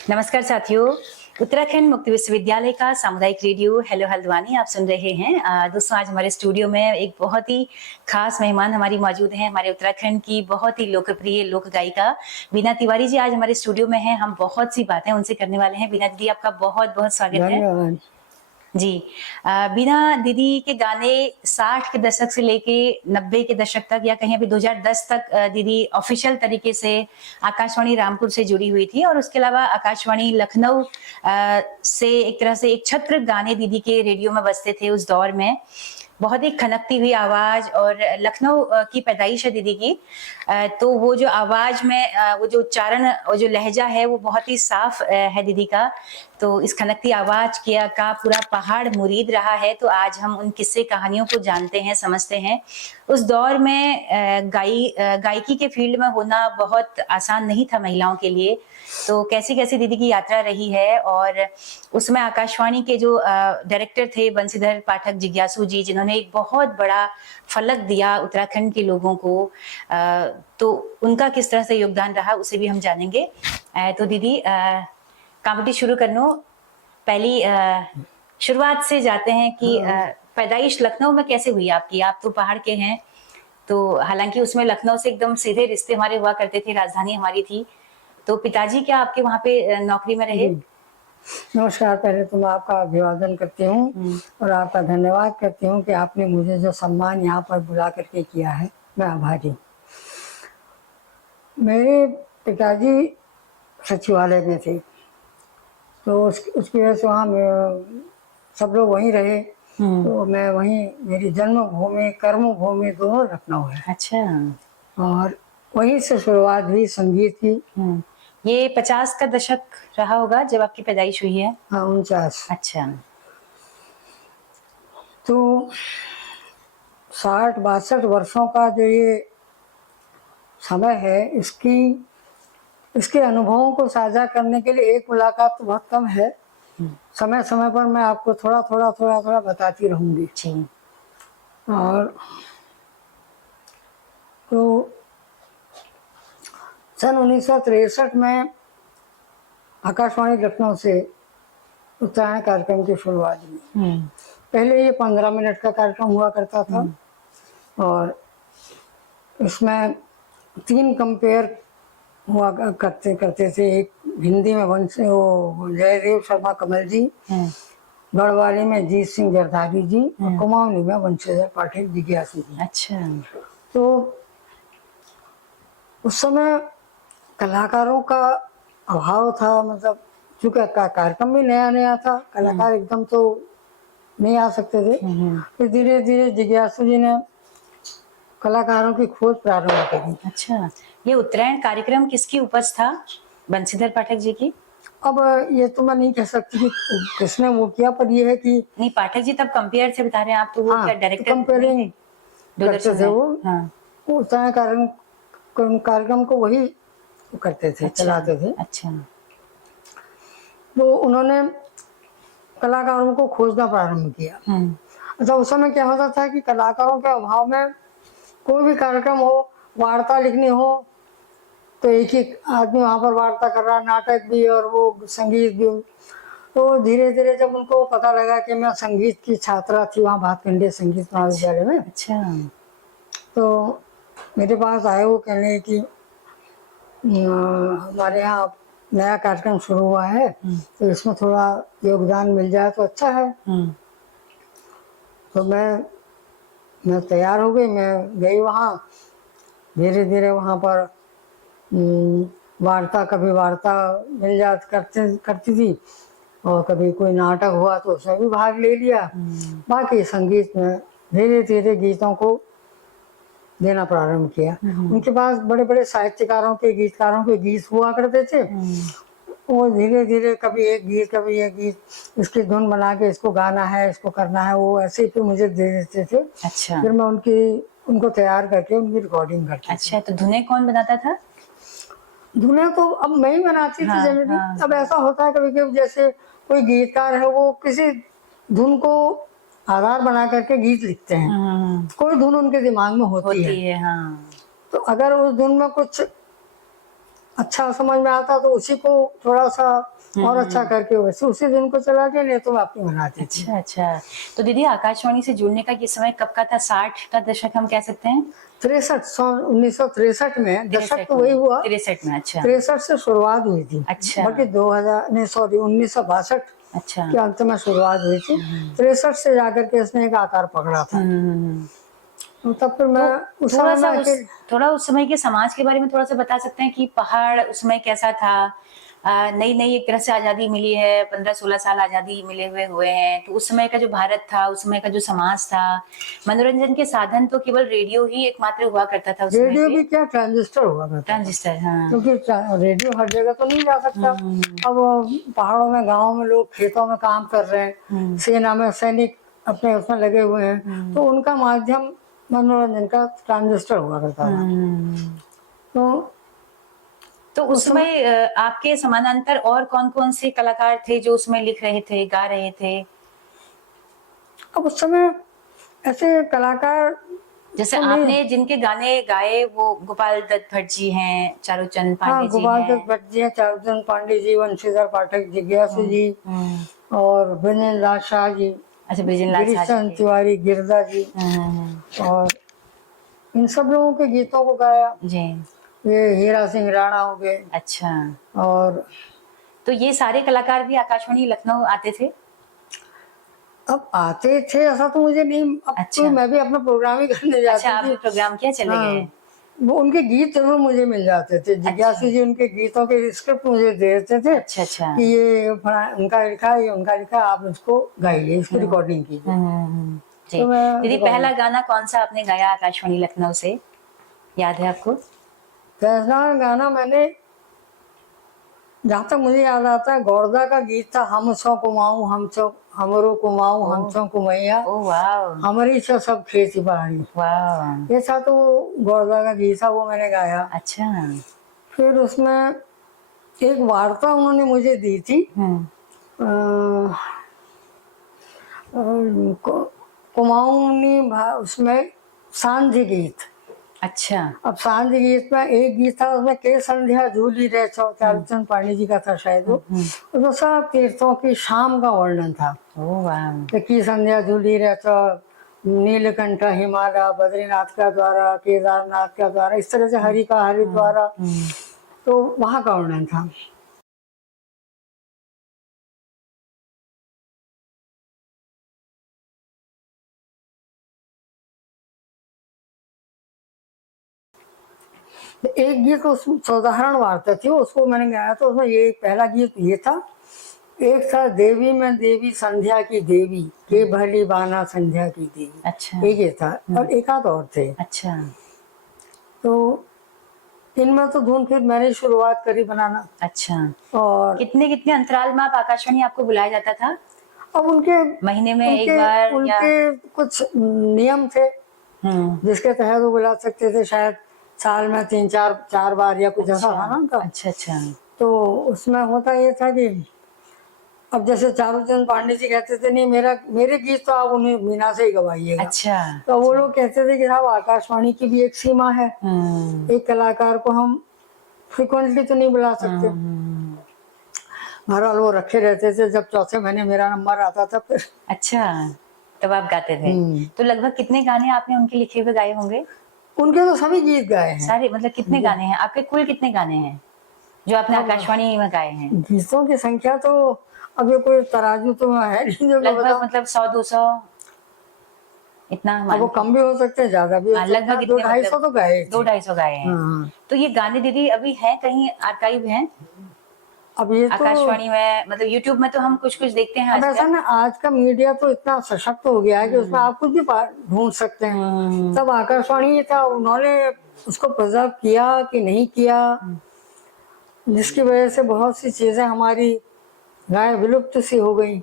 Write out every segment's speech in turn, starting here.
नमस्कार साथियों, उत्तराखंड मुक्त विश्वविद्यालय का सामुदायिक रेडियो हेलो हल्द्वानी आप सुन रहे हैं। दोस्तों, आज हमारे स्टूडियो में एक बहुत ही खास मेहमान हमारी मौजूद हैं। हमारे उत्तराखंड की बहुत ही लोकप्रिय लोक गायिका बीना तिवारी जी आज हमारे स्टूडियो में हैं। हम बहुत सी बातें उनसे करने वाले हैं। बीना दीदी, आपका बहुत बहुत स्वागत है जी। बीना दीदी के गाने 60 के दशक से लेके 90 के दशक तक या कहीं अभी 2010 तक दीदी ऑफिशियल तरीके से आकाशवाणी रामपुर से जुड़ी हुई थी और उसके अलावा आकाशवाणी लखनऊ से एक तरह से एक छत्र गाने दीदी के रेडियो में बजते थे उस दौर में। बहुत ही खनकती हुई आवाज और लखनऊ की पैदाइश है दीदी की, तो वो जो आवाज में वो जो उच्चारण और जो लहजा है वो बहुत ही साफ है दीदी का। तो इस खनकती आवाज का पूरा पहाड़ मुरीद रहा है। तो आज हम उन किस्से कहानियों को जानते हैं, समझते हैं। उस दौर में गायकी के फील्ड में होना बहुत आसान नहीं था महिलाओं के लिए। तो कैसी कैसी दीदी की यात्रा रही है और उसमें आकाशवाणी के जो डायरेक्टर थे बंशीधर पाठक जिज्ञासु जी, जिन्होंने एक बहुत बड़ा फलक दिया उत्तराखंड के लोगों को, तो उनका किस तरह से योगदान रहा उसे भी हम जानेंगे। तो दीदी कॉमेडी शुरू करनो, पहली शुरुआत से जाते हैं कि पैदाइश लखनऊ में कैसे हुई आपकी? आप तो पहाड़ के हैं, तो हालांकि उसमें लखनऊ से एकदम सीधे रिश्ते हमारे हुआ करते थे, राजधानी हमारी थी। तो पिताजी क्या आपके वहाँ पे नौकरी में रहे? नमस्कार। पहले तो मैं आपका अभिवादन करती हूँ और आपका धन्यवाद करती हूँ कि आपने मुझे जो सम्मान यहाँ पर बुला करके किया है, मैं आभारी हूँ। मेरे पिताजी सचिवालय में थे, तो उसकी वजह से वहाँ सब लोग वहीं रहे। तो मैं वहीं, मेरी जन्मभूमि कर्मभूमि दोनों लखनऊ है। अच्छा। और वहीं से शुरुआत हुई संगीत की। ये 50 का दशक रहा होगा जब आपकी पैदाइश हुई है? हाँ, 49। अच्छा। तो 60-62 वर्षों का जो ये समय है, इसके अनुभवों को साझा करने के लिए एक मुलाकात तो बहुत कम है। समय समय पर मैं आपको थोड़ा थोड़ा बताती रहूंगी। और तो सन 1963 में आकाशवाणी लखनऊ से उत्तरायण कार्यक्रम की शुरुआत हुई। पहले ये 15 मिनट का कार्यक्रम हुआ करता था और इसमें 3 कंपेयर हुआ करते थे। एक हिंदी में जयदेव शर्मा कमल जी, गढ़वाली में जीत सिंह जरदारी जी और कुमाऊनी में बंशीधर पाठक जिज्ञासु जी। अच्छा। तो उस समय कलाकारों का अभाव था, मतलब चूंकि कार्यक्रम भी नया नया था, कलाकार एकदम तो नहीं आ सकते थे। फिर धीरे धीरे जिज्ञासु जी ने कलाकारों की खोज प्रारंभ करी। अच्छा, ये उत्तरायण कार्यक्रम किसकी उपज था? बंशीधर पाठक जी की? अब ये तो मैं नहीं कह सकती कि किसने वो किया, पर ये है कि नहीं, पाठक जी तब कंपेयर से बता रहे हैं आप, तो वो क्या डायरेक्टर कंपेयरिंग करते थे वो। वो उत्तरायण कार्यक्रम को वही करते थे। अच्छा, चलाते थे। अच्छा। तो उन्होंने कलाकारों को खोजना प्रारंभ किया। अच्छा, उस समय क्या होता था कि कलाकारों के अभाव में कोई भी कार्यक्रम हो, वार्ता लिखनी हो, तो एक ही आदमी वहाँ पर वार्ता कर रहा, नाटक भी और वो संगीत भी। तो धीरे धीरे जब उनको पता लगा कि मैं संगीत की छात्रा थी वहाँ भातखंडे संगीत महाविद्यालय में। अच्छा। तो मेरे पास आए, वो कहने कि हमारे यहाँ नया कार्यक्रम शुरू हुआ है, तो इसमें थोड़ा योगदान मिल जाए तो अच्छा है। तो मैं तैयार हो गई, मैं गई वहाँ। धीरे धीरे वहाँ पर कभी वार्ता मिल करती थी और कभी कोई नाटक हुआ तो उसमें भी भाग ले लिया। बाकी संगीत में धीरे धीरे गीतों को देना प्रारंभ किया। उनके पास बड़े बड़े साहित्यकारों के, गीतकारों के गीत हुआ करते थे। वो धीरे धीरे कभी एक गीत, इसकी धुन बना के इसको गाना है, इसको करना है, वो ऐसे ही फिर मुझे दे देते थे। अच्छा। फिर मैं उनको तैयार करके उनकी रिकॉर्डिंग करती। अच्छा, तो धुनें कौन बनाता था? धुनें तो अब मैं ही बनाती थी जनरली। अब ऐसा होता है कभी कभी, जैसे कोई गीतकार है वो किसी धुन को आधार बना करके गीत लिखते हैं। कोई धुन उनके दिमाग में होती है। तो अगर उस धुन में कुछ अच्छा समझ में आता तो उसी को थोड़ा सा और अच्छा करके वैसे उसी दिन को चला गया, नहीं तो मैं अपनी बनाती थी। अच्छा अच्छा। तो दीदी आकाशवाणी से जुड़ने का ये समय कब का था? 60 का दशक हम कह सकते हैं? 1963 में, दशक 63 तो वही में, हुआ, 63 में। अच्छा 63 से शुरुआत हुई थी। अच्छा बाकी 2000 नहीं सॉरी 1962 अच्छा। के अंत में शुरुआत हुई थी। 63 से जाकर के इसने एक आकार पकड़ा था। हम्म। तो तब फिर मैं तो उस समय में थोड़ा उस समय के समाज के बारे में थोड़ा सा बता सकते हैं कि पहाड़ उस समय कैसा था? नई नई एक तरह से आजादी मिली है, 15-16 साल आजादी मिले हुए हैं, तो उस समय का जो भारत था, उस समय का जो समाज था, मनोरंजन के साधन तो केवल रेडियो ही एकमात्र हुआ करता था उस समय रेडियो पे। भी क्या, ट्रांजिस्टर हुआ करता था। ट्रांजिस्टर, हाँ। क्योंकि रेडियो हर जगह तो नहीं जा सकता। अब पहाड़ों में, गाँव में लोग खेतों में काम कर रहे हैं, सेना में सैनिक अपने उसमें लगे हुए हैं, तो उनका माध्यम मनोरंजन का ट्रांजिस्टर हुआ करता था। तो तो उस समय आपके समानांतर और कौन कौन से कलाकार थे जो उसमें लिख रहे थे, गा रहे थे? अब उस समय ऐसे कलाकार जैसे तो नहीं। आपने जिनके गाने गाए वो गोपाल दत्त भट्ट जी हैं, चारूचंद हाँ, पांडे जी गोपाल हैं। दत्त भट्ट जी हैं, चारूचंद पांडे जी, वंशीधर पाठक, जिज्ञासु जी हम्म। और ब्रजेंद्र लाल शाह जी, अच्छा, ब्रिजलाल गिरीश शाह जी चंद्र के। तिवारी, गिरधा जी, और इन सब लोगों के गीतों को गाया। जी। ये हीरा सिंह राणा हो गए। अच्छा, और तो ये सारे कलाकार भी आकाशवाणी लखनऊ आते थे? अब आते थे ऐसा तो मुझे नहीं, अब तो अच्छा मैं भी अपना प्रोग्राम ही करने अच्छा, जाती आपने थी। प्रोग्राम किया, चले हाँ, गए। वो उनके गीत जरूर मुझे मिल जाते थे। अच्छा जिज्ञासु जी उनके गीतों के स्क्रिप्ट मुझे दे देते थे अच्छा अच्छा। कि ये उनका लिखा है, ये उनका लिखा है, आप इसको गाइए, इसकी रिकॉर्डिंग कीजिए। जी। तो मैं दीदी रिकॉर्डिंग, पहला गाना कौन सा आपने गाया आकाशवाणी लखनऊ से, याद है आपको? पहला गाना मैंने, जहाँ तक मुझे याद आता है, गौरदा का गीत था, हम सौ कुमाऊं हम सौ, हमरो कुमाऊं हम सौ कुमैया, ओह वाह हमारी सौ सब खेती बाड़ी। वाह। ये था तो गौरदा का गीत था, वो मैंने गाया। अच्छा। फिर उसमें एक वार्ता उन्होंने मुझे दी थी, अ, कुमाऊनी उसमें सांझ गीत। अच्छा। अब सांझ गीत में एक गीत था, उसमें के संध्या झूली रहे छो, चारूचंद पांडे जी का था शायद वो। उसमें सब तीर्थों की शाम का वर्णन था। ओह वाह। तो की संध्या झूली रहे छो, नीलकंठ हिमालय, बद्रीनाथ का द्वारा, केदारनाथ का द्वारा, इस तरह से हरि का हरिद्वारा, तो वहां का वर्णन था। एक गीत उस साधारण वार्ता थी, उसको मैंने गाया, तो उसमें ये पहला गीत ये था। एक था, देवी में देवी संध्या की देवी, के भली बाना संध्या की देवी। अच्छा एक ये था, और एक आध और थे। अच्छा। तो इनमें तो धुन फिर मैंने शुरुआत करी बनाना। अच्छा, और कितने कितने अंतराल में आप आकाशवाणी आपको बुलाया जाता था? अब उनके महीने में एक उनके बार या? उनके कुछ नियम थे जिसके तहत वो बुला सकते थे। शायद साल में 3-4 बार या कुछ ऐसा था ना उनका। अच्छा अच्छा। तो उसमें होता ये था कि अब जैसे चारूचंद पांडे जी कहते थे, नहीं मेरे गीत तो आप उन्हें मीना से ही गवाइएगा। अच्छा। तो वो लोग कहते थे कि साहब आकाशवाणी की भी एक सीमा है, हम्म एक कलाकार को हम फ्रिक्वेंटली तो नहीं बुला सकते। बहरहाल वो रखे रहते थे, जब चौथे महीने मेरा नंबर आता था फिर। अच्छा, तब आप गाते थे। तो लगभग कितने गाने आपने उनके लिखे हुए गाए होंगे? उनके तो सभी गीत गाए हैं। सारे, मतलब कितने गाने हैं आपके, कुल कितने गाने हैं जो आपने अब आकाशवाणी में गाए हैं? गीतों की संख्या तो अब ये कोई तराजू तो है नहीं जो मैं लगभग बताऊं। मतलब 100-200 इतना अब वो मान के? कम भी हो सकते हैं, ज्यादा भी हो हाँ, सकते लगभग हैं। इतने, 200-250 मतलब तो गाए थे। 200-250 गाए हैं। हाँ। तो ये गाने दीदी अभी हैं कहीं, आर्काइव हैं अब ये तो, आकाशवाणी में? मतलब यूट्यूब में तो हम कुछ कुछ देखते हैं अब ऐसा आजकल। ना, आज का मीडिया तो इतना सशक्त हो गया है कि उसमें आप कुछ भी ढूंढ सकते हैं। तब आकाशवाणी ये था, उन्होंने उसको प्रिजर्व किया कि नहीं किया, जिसकी वजह से बहुत सी चीजें हमारी गायब, विलुप्त सी हो गई।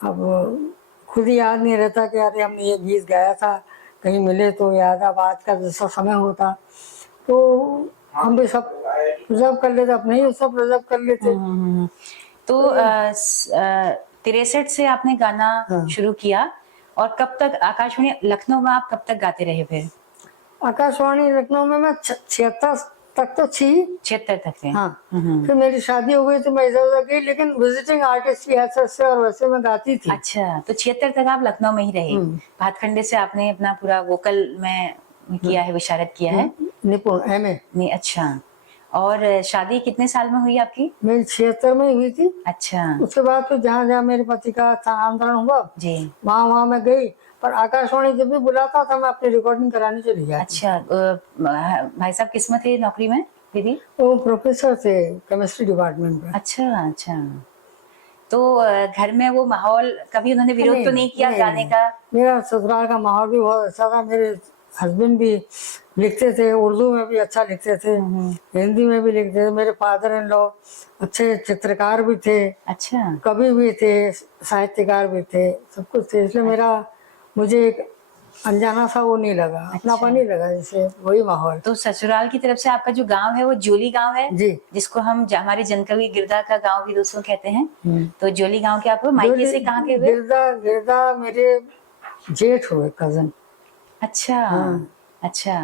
अब खुद ही याद नहीं रहता कि अरे हमने ये गीत गाया था, कहीं मिले तो याद। अब आज का जैसा समय होता तो हम भी सब प्रिजर्व कर लेते, अपने ही सब प्रिजर्व कर लेते। तो 63 से आपने गाना शुरू किया, और कब तक आकाशवाणी लखनऊ में आप कब तक गाते रहे फिर? आकाशवाणी लखनऊ में मैं 76 तक तो थी। 76 तक थे। हाँ, फिर मेरी शादी हो गई तो मैं इधर उधर गई, लेकिन विजिटिंग आर्टिस्ट की हैसियत से और वैसे मैं गाती थी। अच्छा, तो 76 तक आप लखनऊ में ही रहे। भातखंडे से आपने अपना पूरा वोकल में किया है, विशारद किया है। निपुण एमए। नहीं, अच्छा। और शादी कितने साल में हुई आपकी? मेरी 76 में हुई थी। अच्छा उसके बाद फिर जहाँ जहाँ मेरे पति का स्थानांतरण हुआ जी। वहाँ वहाँ मैं गई, पर आकाशवाणी जब भी बुलाता था मैं अपनी रिकॉर्डिंग कराने चली जाती। अच्छा, भाई साहब किसमें थे नौकरी में दीदी? वो प्रोफेसर थे केमिस्ट्री डिपार्टमेंट में। अच्छा अच्छा। तो घर में वो माहौल, कभी उन्होंने विरोध तो नहीं किया गाने का? मेरा ससुराल का माहौल भी बहुत अच्छा था। मेरे हस्बैंड भी लिखते थे, उर्दू में भी अच्छा लिखते थे, हिंदी में भी लिखते थे। मेरे फादर इन लॉ अच्छे चित्रकार भी थे, अच्छा कवि भी थे, साहित्यकार भी थे, सब कुछ थे। इसलिए मुझे एक अनजाना सा वो नहीं लगा, अपनापन नहीं लगा, जैसे वही माहौल। तो ससुराल की तरफ से आपका जो गांव है वो जोली गांव है जी। जिसको हम हमारे जनकवी गिरदा का गांव भी दोस्तों कहते हैं। तो जोली गांव के आप मायके से कहाँ के हुए? गिरदा गिरदा मेरे जेठ हुए, कजन। अच्छा अच्छा।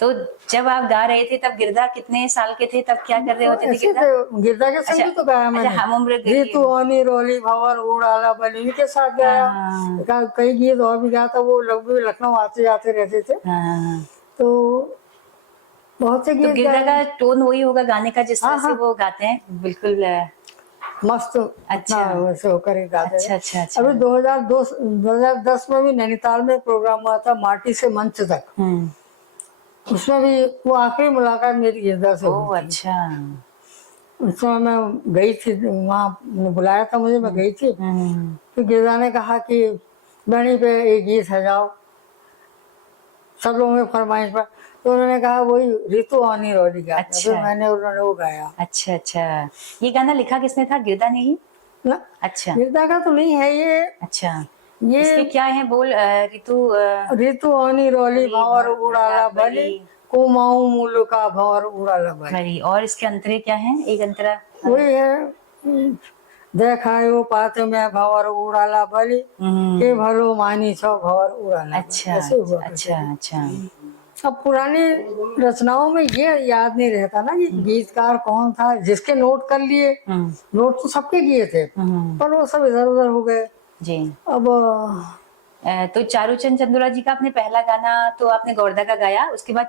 तो जब आप गा रहे थे तब गिरदा कितने साल के थे, तब क्या कर रहे होते थे ऐसे गिरदा? तो गिरदा के संग अच्छा, तो गाया अच्छा, मैंने। हम उम्र ऋतु आनी रोली भंवर उड़ाला बली के साथ गाया। हाँ। कई गीत और भी गाया था, वो लोग भी लखनऊ आते जाते रहते थे, हाँ। तो बहुत से तो गीत गिरदा गाए। का टोन वही होगा गाने का जिस तरह हाँ, से हाँ। वो गाते हैं, बिल्कुल। मस्त अपना अच्छा वैसे होकर ही गाते अच्छा थे। अच्छा अच्छा। अभी 2010 में भी नैनीताल में प्रोग्राम हुआ था, माटी से मंच तक। उसमें भी वो आखिरी मुलाकात मेरी गिरदा से हुई ओह थी। अच्छा। उस समय मैं गई थी, वहाँ बुलाया था मुझे, मैं गई थी। तो गिरदा ने कहा कि बेणी पे एक गीत है, जाओ। सब लोगों ने फरमाइश पर, तो उन्होंने कहा वही ऋतु आनी रोली का। अच्छा। फिर उन्होंने वो गाया। अच्छा अच्छा। ये गाना लिखा किसने था? गिरदा ने ही? ना, अच्छा गिरदा का तो नहीं है ये। अच्छा। ये इसके क्या है बोल? ऋतु ऋतु आनी रोली भंवर उड़ाला बली, कुमाऊं मुल्का भंवर उड़ाला बली। भरी। और इसके अंतरे क्या है? एक अंतरा वही है, देखायो पात में भंवर उड़ाला बली, के भलो मानी छो भंवर उड़ाला बली। अच्छा ऐसे हुआ करते अच्छा थे। अच्छा। अब पुरानी रचनाओं में ये याद नहीं रहता ना कि गीतकार कौन था, जिसके नोट कर लिए। नोट तो सबके किए थे, पर वो सब इधर उधर हो गए। जी। अब तो चारूचंद चंदोला जी का आपने पहला गाना तो आपने गौरदा का गाया, उसके बाद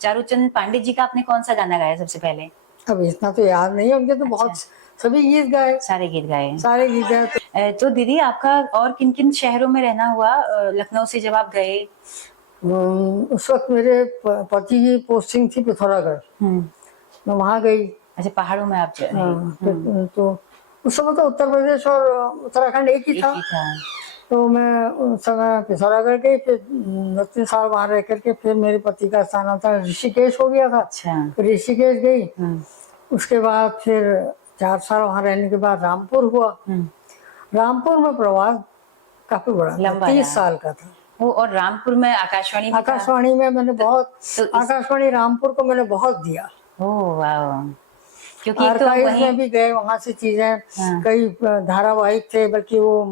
चारूचंद पांडे जी का आपने कौन सा गाना गाया सबसे पहले? अब इतना तो याद नहीं है, उनके तो बहुत सभी गीत गाए, सारे गीत गाए। सारे गीत गाए। तो दीदी आपका और किन किन शहरों में रहना हुआ लखनऊ से जब आप गए? उस वक्त मेरे पति की पोस्टिंग थी पिथौरागढ़, मैं वहाँ गई। अच्छा, पहाड़ों में आप हाँ, तो उस समय तो उत्तर प्रदेश और उत्तराखंड एक ही था। तो मैं उस समय पिथौरागढ़ गई, फिर 2-3 साल वहाँ रह करके फिर मेरे पति का स्थानांतरण ऋषिकेश हो गया था। अच्छा। फिर ऋषिकेश गई, उसके बाद फिर 4 साल वहाँ रहने के बाद रामपुर हुआ। रामपुर में प्रवास काफी बड़ा था, 30 साल का था वो। और रामपुर में आकाशवाणी में मैंने बहुत, आकाशवाणी रामपुर को मैंने बहुत दिया। ओह वाह। क्योंकि आर्काइव्स में भी गए, वहां से चीजें, कई धारावाहिक थे, बल्कि वो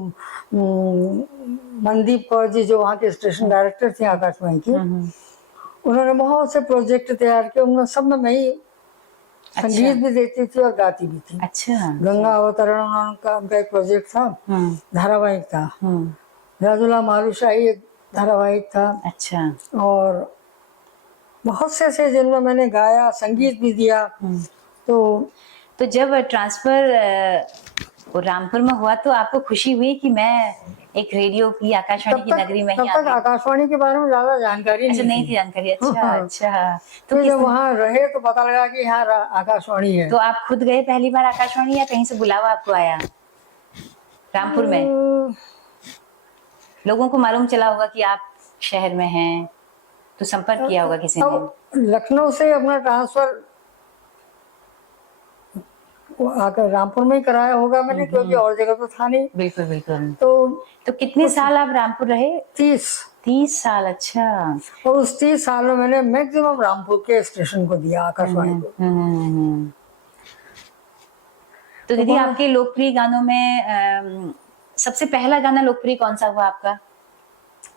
मनदीप कौर जी जो वहाँ के स्टेशन डायरेक्टर थे आकाशवाणी की, उन्होंने बहुत से प्रोजेक्ट तैयार किए। उनमें सब में मैं ही संगीत भी देती थी और गाती भी थी। अच्छा। गंगा अवतरण उनका एक प्रोजेक्ट था, धारावाहिक था। राजुला मालूशाही एक धारावाहिक था। अच्छा। और बहुत से ऐसे जिनमें मैंने गाया, संगीत भी दिया। तो जब ट्रांसफर रामपुर में हुआ तो आपको खुशी हुई कि मैं एक रेडियो की, आकाशवाणी की नगरी में ही आ गई? तब तक आकाशवाणी के बारे में ज्यादा जानकारी नहीं थी जानकारी। अच्छा अच्छा। तो जब वहाँ रहे तो पता लगा कि यहाँ आकाशवाणी है। तो आप खुद गए पहली बार आकाशवाणी या कहीं से बुलावा आपको आया रामपुर में? लोगों को मालूम चला होगा कि आप शहर में हैं तो संपर्क किया होगा किसी ने? लखनऊ से अपना ट्रांसफर आकर रामपुर में ही कराया होगा मैंने, क्योंकि और जगह तो था नहीं। बिल्कुल बिल्कुल। तो कितने साल आप रामपुर रहे? 30 साल। अच्छा। और उस 30 साल में मैंने मैक्सिमम रामपुर के स्टेशन को दिया, आकाशवाणी को। तो दीदी आपके लोकप्रिय गानों में सबसे पहला गाना लोकप्रिय कौन सा हुआ आपका?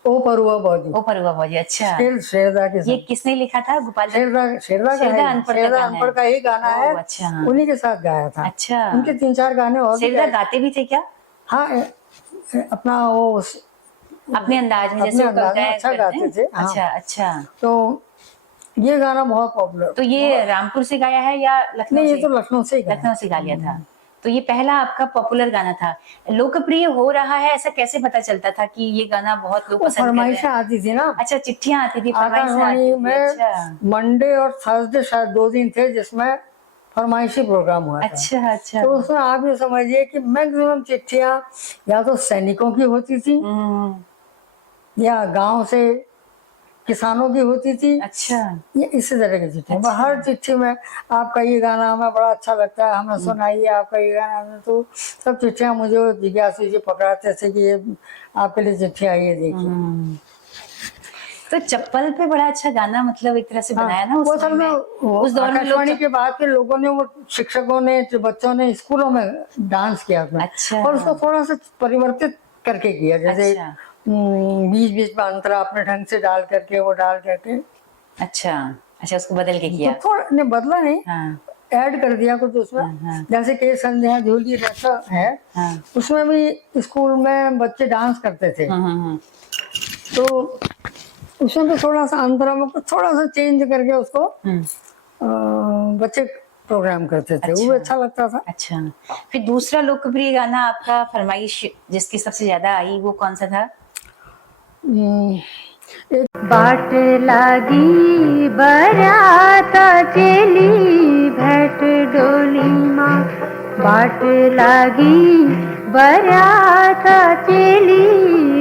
ओ परुआ बाजू, ओ परुआ भौजी, अच्छा। शेरदा के ये साथ। किसने लिखा था? गोपाल दत्त? शेरदा शेरदा का शेरदा है, अनपढ़ का शेरदा गाना अनपढ़ है। का ही गाना है, ओह, अच्छा। उन्हीं के साथ गाया था। अच्छा। उनके 3-4 गाने और भी शेरदा गाए। गाते भी थे क्या? हाँ, अपना वो अपने अंदाज में, जैसे अपने वो अंदाज में कविताएं अच्छा करते गाते हैं? थे। हाँ, अच्छा अच्छा। तो ये गाना बहुत पॉपुलर। तो ये रामपुर से गाया है या लखनऊ नहीं, ये से? तो लखनऊ से ही गाया। लखनऊ से गा लिया था। तो ये पहला आपका पॉपुलर गाना था। लोकप्रिय हो रहा है ऐसा कैसे पता चलता था कि ये गाना बहुत लोग वो पसंद कर रहे फरमाइशें हैं? आती थी ना, अच्छा, चिट्ठियां आती थी, फरमाइशें आती आकाशवाणी थी। में। अच्छा मंडे और थर्सडे शायद 2 दिन थे जिसमें फरमाइशी प्रोग्राम हुआ था। अच्छा अच्छा। तो उसमें आप ये समझिए कि मैक्सिमम चिट्ठियां या तो सैनिकों की होती थी या गांव से किसानों की होती थी, अच्छा ये इसी तरह की चिट्ठी। अच्छा। हर चिट्ठी में आपका ये गाना हमें बड़ा अच्छा लगता है, हमें सुनाइए आपका ये गाना हमें। तो सब चिट्ठियां मुझे जिज्ञासु जी पकड़ाते थे कि ये आपके लिए चिट्ठी आई है, देखिए। तो चप्पल पे बड़ा अच्छा गाना, मतलब एक तरह से बनाया ना वो उस असल समय में में। वो उस दौर में लोग आकाशवाणी के बाद के लोगों ने, वो शिक्षकों ने, जो बच्चों ने स्कूलों में डांस किया उसमें। अच्छा। और उसको थोड़ा सा परिवर्तित करके किया, जैसे अच्छा बीच बीच में अंतरा अपने ढंग से डाल करके, वो डाल करके। अच्छा अच्छा, उसको बदल के तो किया। थोड़ा ने बदला नहीं, हाँ ऐड कर दिया कुछ उसमें। हाँ जैसे कि संध्या झूली रहता है, हाँ। उसमें भी स्कूल में बच्चे डांस करते थे। तो उसमें भी थोड़ा सा अंतरा में थोड़ा सा चेंज करके उसको बच्चे प्रोग्राम करते थे। वो अच्छा अच्छा लगता था। अच्छा। फिर दूसरा लोकप्रिय गाना आपका फरमाइश जिसकी सबसे ज्यादा आई, वो कौन सा था? बाट लागी बरात चली भेट डोली माँ, बाट लागी बरात चली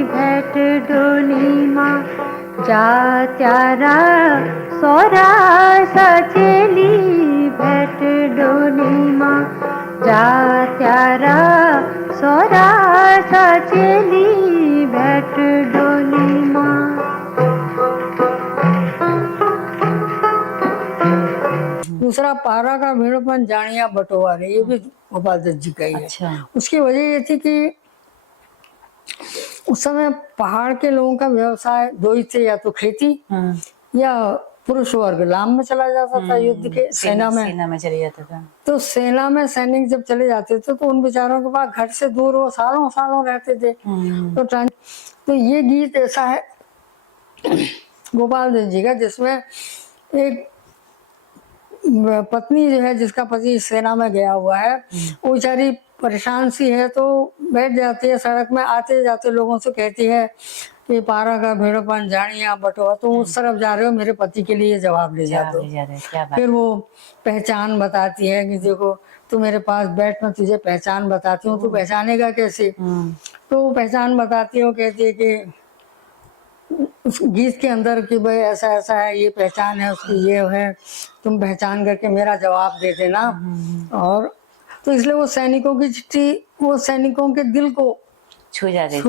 भेट डोली माँ, जा त्यारा सोरा सचेली भेट डोली माँ, जा त्यारा सोरा सचेली भेट डोली माँ। दूसरा पारा का भेड़पन जानिया बटोवा रे, ये भी गोपाल दत्त जी का ही है। अच्छा। उसकी वजह ये थी कि उस समय पहाड़ के लोगों का व्यवसाय 2 ही थे, या तो खेती या पुरुष वर्ग लाम में चला जाता था, युद्ध के सेना में चले जाता था। तो सेना में सैनिक जब चले जाते थे तो उन बेचारों के पास घर से दूर वो सालों सालों रहते थे। तो ये गीत ऐसा है गोपाल दत्त जी का, जिसमें एक पत्नी जो है, जिसका पति सेना में गया हुआ है, वो बेचारी परेशान सी है, तो बैठ जाती है सड़क में, आते जाते लोगों से कहती है कि पारा का भेड़ोपन जानिया बटोवा, तुम उस तरफ जा रहे हो, मेरे पति के लिए जवाब ले जा दो। क्या बात। फिर वो पहचान बताती है कि देखो तू मेरे पास बैठ, मैं तुझे पहचान बताती हूँ, तू पहचानेगा कैसे? तो वो पहचान बताती है, वो कहती है कि उस गीत के अंदर कि भाई ऐसा ऐसा है, ये पहचान है उसकी, ये है, तुम पहचान करके मेरा जवाब दे देना। और तो इसलिए वो सैनिकों की चिट्ठी वो सैनिकों के दिल को छू जाती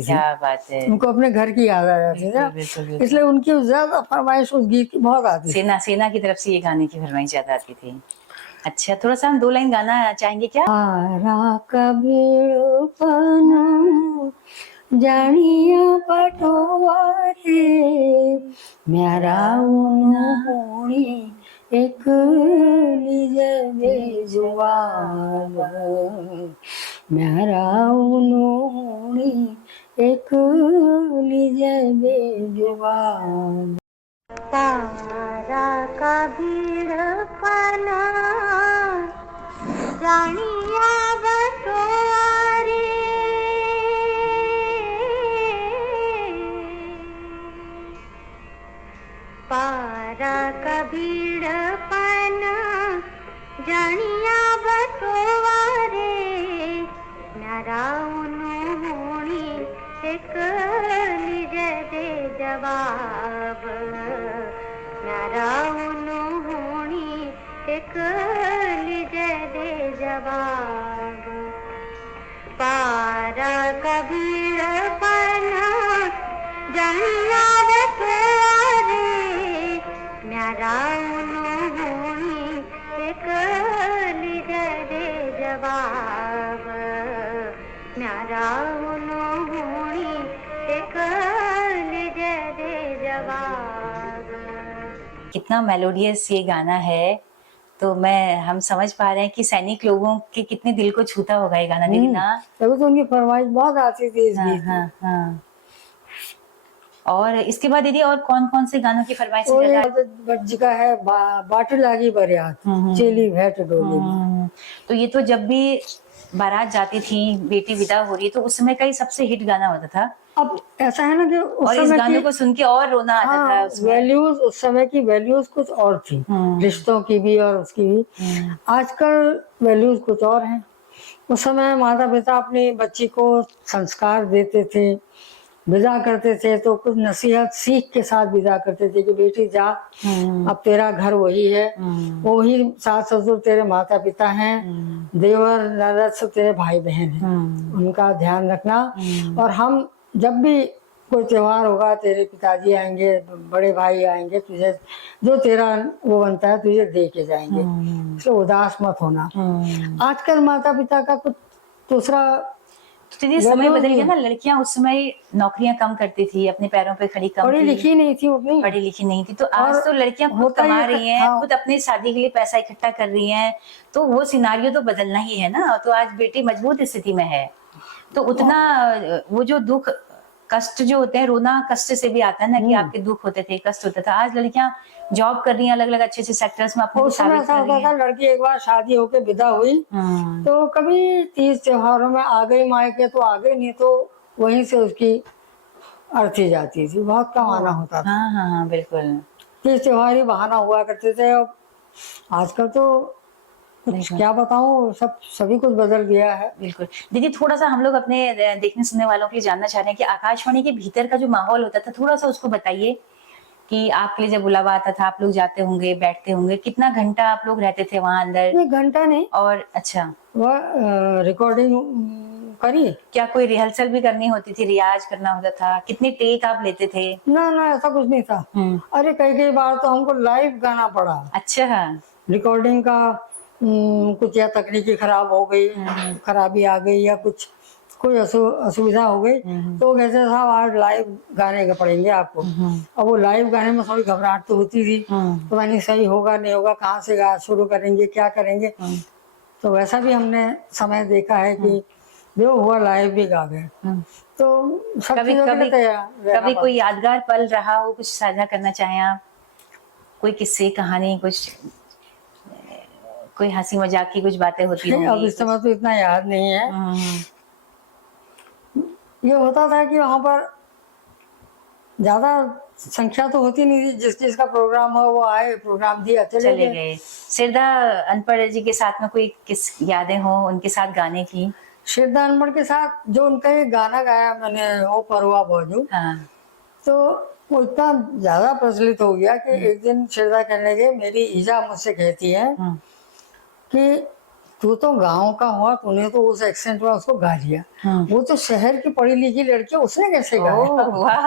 थी। क्या बात है। उनको अपने घर की याद आ जाती थी ना, इसलिए उनकी ज्यादा फरमाइश उस गीत की बहुत आती थी। सेना की तरफ से ये गाने की फरमाइश ज्यादा आती थी। अच्छा, थोड़ा सा हम 2 लाइन गाना चाहेंगे क्या? पारा का भेड़पन जानिया बटोवा रे, म्यारा होनी एक लीजे बेजुबान, म्यारा होनी एक लीजे बेजुबान। पारा का भेड़पना जानिया बटोवा रे, पारा का भेड़पना जानिया बटोवा रे, न्यारा होनी एक लीजे दे जवाब, न्यारा होनी एक लीजे दे जवाब। पारा का भेड़पना जानिया बटोवा रे, न्यारा होनी एक लीजे दे जवाब, न्यारा होनी एक कितना मेलोडियस ये गाना है। तो हम समझ पा रहे हैं कि सैनिक लोगों के कितने दिल को छूता होगा ये गाना दीदी ना। तभी तो उनकी फरमाइश बहुत आती थी इस हाँ गीत हाँ में। हाँ। और इसके बाद दीदी और कौन कौन से गानों की फरमाइश और ज्यादा? ये बज्जी का है बाट लागी बरियात, चेली भेंट डोली में। तो ये तो जब भी बारात जाती थी, बेटी विदा हो रही, तो उस समय का ही सबसे हिट गाना होता था। अब ऐसा है ना कि उस और इस समय गाने की, को सुन के और रोना आता था हाँ, उसमें। वैल्यूज, उस समय की वैल्यूज कुछ और थी, रिश्तों की भी और उसकी भी। आजकल वैल्यूज कुछ और हैं। उस समय माता पिता अपनी बच्ची को संस्कार देते थे, विदा करते थे तो कुछ नसीहत सीख के साथ विदा करते थे कि बेटी जा, अब तेरा घर वही है, वही सास ससुर तेरे माता पिता हैं, देवर ननद सब तेरे भाई बहन हैं, उनका ध्यान रखना। और हम जब भी कोई त्योहार होगा, तेरे पिताजी आएंगे, बड़े भाई आएंगे, तुझे जो तेरा वो बनता है तुझे दे के जाएंगे, इसलिए उदास मत होना। आजकल माता पिता का कुछ दूसरा, तो दीदी समय बदल गया ना। लड़कियां उस समय नौकरियां कम करती थी, अपने पैरों पे खड़ी कम पढ़ी थी, लिखी नहीं थी उतनी, पढ़ी लिखी नहीं थी। तो आज और तो लड़कियां खुद होता कमा ये रही हैं, हाँ। खुद अपने शादी के लिए पैसा इकट्ठा कर रही हैं। तो वो सिनारियो तो बदलना ही है ना। तो आज बेटी मजबूत स्थिति में है, तो उतना वो जो दुख कष्ट जो होते हैं, रोना कष्ट से भी आता है ना, कि आपके दुख होते थे, कष्ट होता था। आज लड़कियां जॉब कर रही हैं अलग अलग अच्छे अच्छे सेक्टर्स में, अपने को उस समय साबित ऐसा कर होता रही था, हैं। लड़की एक बार शादी होके विदा हुई तो कभी तीज त्योहारों में आ गई मायके तो आ गई, नहीं तो वहीं से उसकी अर्थी जाती थी। बहुत कम आना होता था, हाँ हाँ हाँ बिल्कुल। तीज त्योहार ही बहाना हुआ करते थे। अब आजकल तो कुछ क्या बताऊं, सभी कुछ बदल गया है। बिल्कुल दीदी, थोड़ा सा हम लोग अपने देखने सुनने वालों के लिए जानना चाह रहे हैं कि आकाशवाणी के भीतर का जो माहौल होता था, थोड़ा सा उसको बताइए। कि आपके लिए जब बुलावा आता था, आप लोग जाते होंगे, बैठते होंगे, कितना घंटा आप लोग रहते थे वहां अंदर? नहीं, घंटा नहीं, और अच्छा, वह रिकॉर्डिंग करी। क्या कोई रिहर्सल भी करनी होती थी, रियाज करना होता था? कितने टेक आप लेते थे? ना ना, ऐसा कुछ नहीं था। अरे कई कई बार तो हमको लाइव गाना पड़ा। अच्छा। रिकॉर्डिंग का कुछ या तकनीकी खराब हो गई, खराबी आ गई, या कुछ कोई असुविधा हो गई, तो कहते साहब आज लाइव गाने के पड़ेंगे आपको। अब वो लाइव गाने में थोड़ी घबराहट तो होती थी, पता नहीं सही होगा नहीं होगा, कहाँ से गा शुरू करेंगे, क्या करेंगे। तो वैसा भी हमने समय देखा है कि जो हुआ लाइव भी गा गए। तो सब कभी चीजों के कभी लिए तैयार रहना कभी पड़ता। कोई यादगार पल रहा हो, कुछ साझा करना चाहें आप? कोई किस्से, कहानी, कुछ कोई हंसी मजाक की कुछ बातें होती नहीं, अब होंगी? इस समय तो इतना याद नहीं है। हम्म, ये होता था कि वहां पर ज्यादा संख्या तो होती नहीं थी, जिस जिसका प्रोग्राम हो वो आए, प्रोग्राम दिया चले चले गए। गए। सिरदा अनपढ़ जी के साथ में कोई किस यादें हो उनके साथ गाने की? श्रद्धा अनमोल के साथ जो उनका एक गाना गाया मैंने, ओ परवा बाजू, हाँ। तो वो इतना ज्यादा प्रचलित हो गया कि एक दिन श्रद्धा कहने लगे, मेरी ईजा मुझसे कहती है कि तू तो गांव का हुआ, तूने तो उस एक्सेंट में उसको गा लिया, वो तो शहर की पढ़ी लिखी लड़की, उसने कैसे गाया? ओह वाह।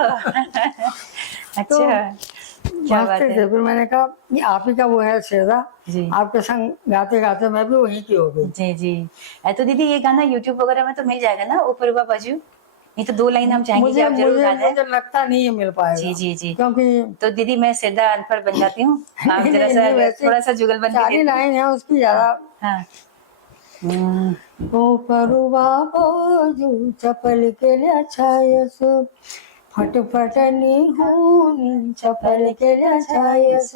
अच्छा, क्या बात हंसते है थे। फिर मैंने कहा ये आप ही का वो है श्रद्धा, जी। आपके संग गाते गाते मैं भी वहीं की हो गई। जी जी। तो दीदी ये गाना यूट्यूब वगैरह में तो मिल जाएगा ना, ओ परवा बाजू? नहीं तो 2 लाइन हम चाहेंगे कि मुझे आप जरूर मुझे गा दें। मुझे लगता नहीं है मिल पाएगा। जी जी जी। क्योंकि तो दीदी मैं सिरदा अनपढ़ बन जाती हूँ, आप नहीं, जरा नहीं, सा नहीं, वैसे थोड़ा सा जुगलबंदी दे 4 दीजिए। लाइन है उसकी ज्यादा। हाँ। ओ परुवा बोजू चपल केल्या छायस, फटफटनी होनी चपल केल्या छायस।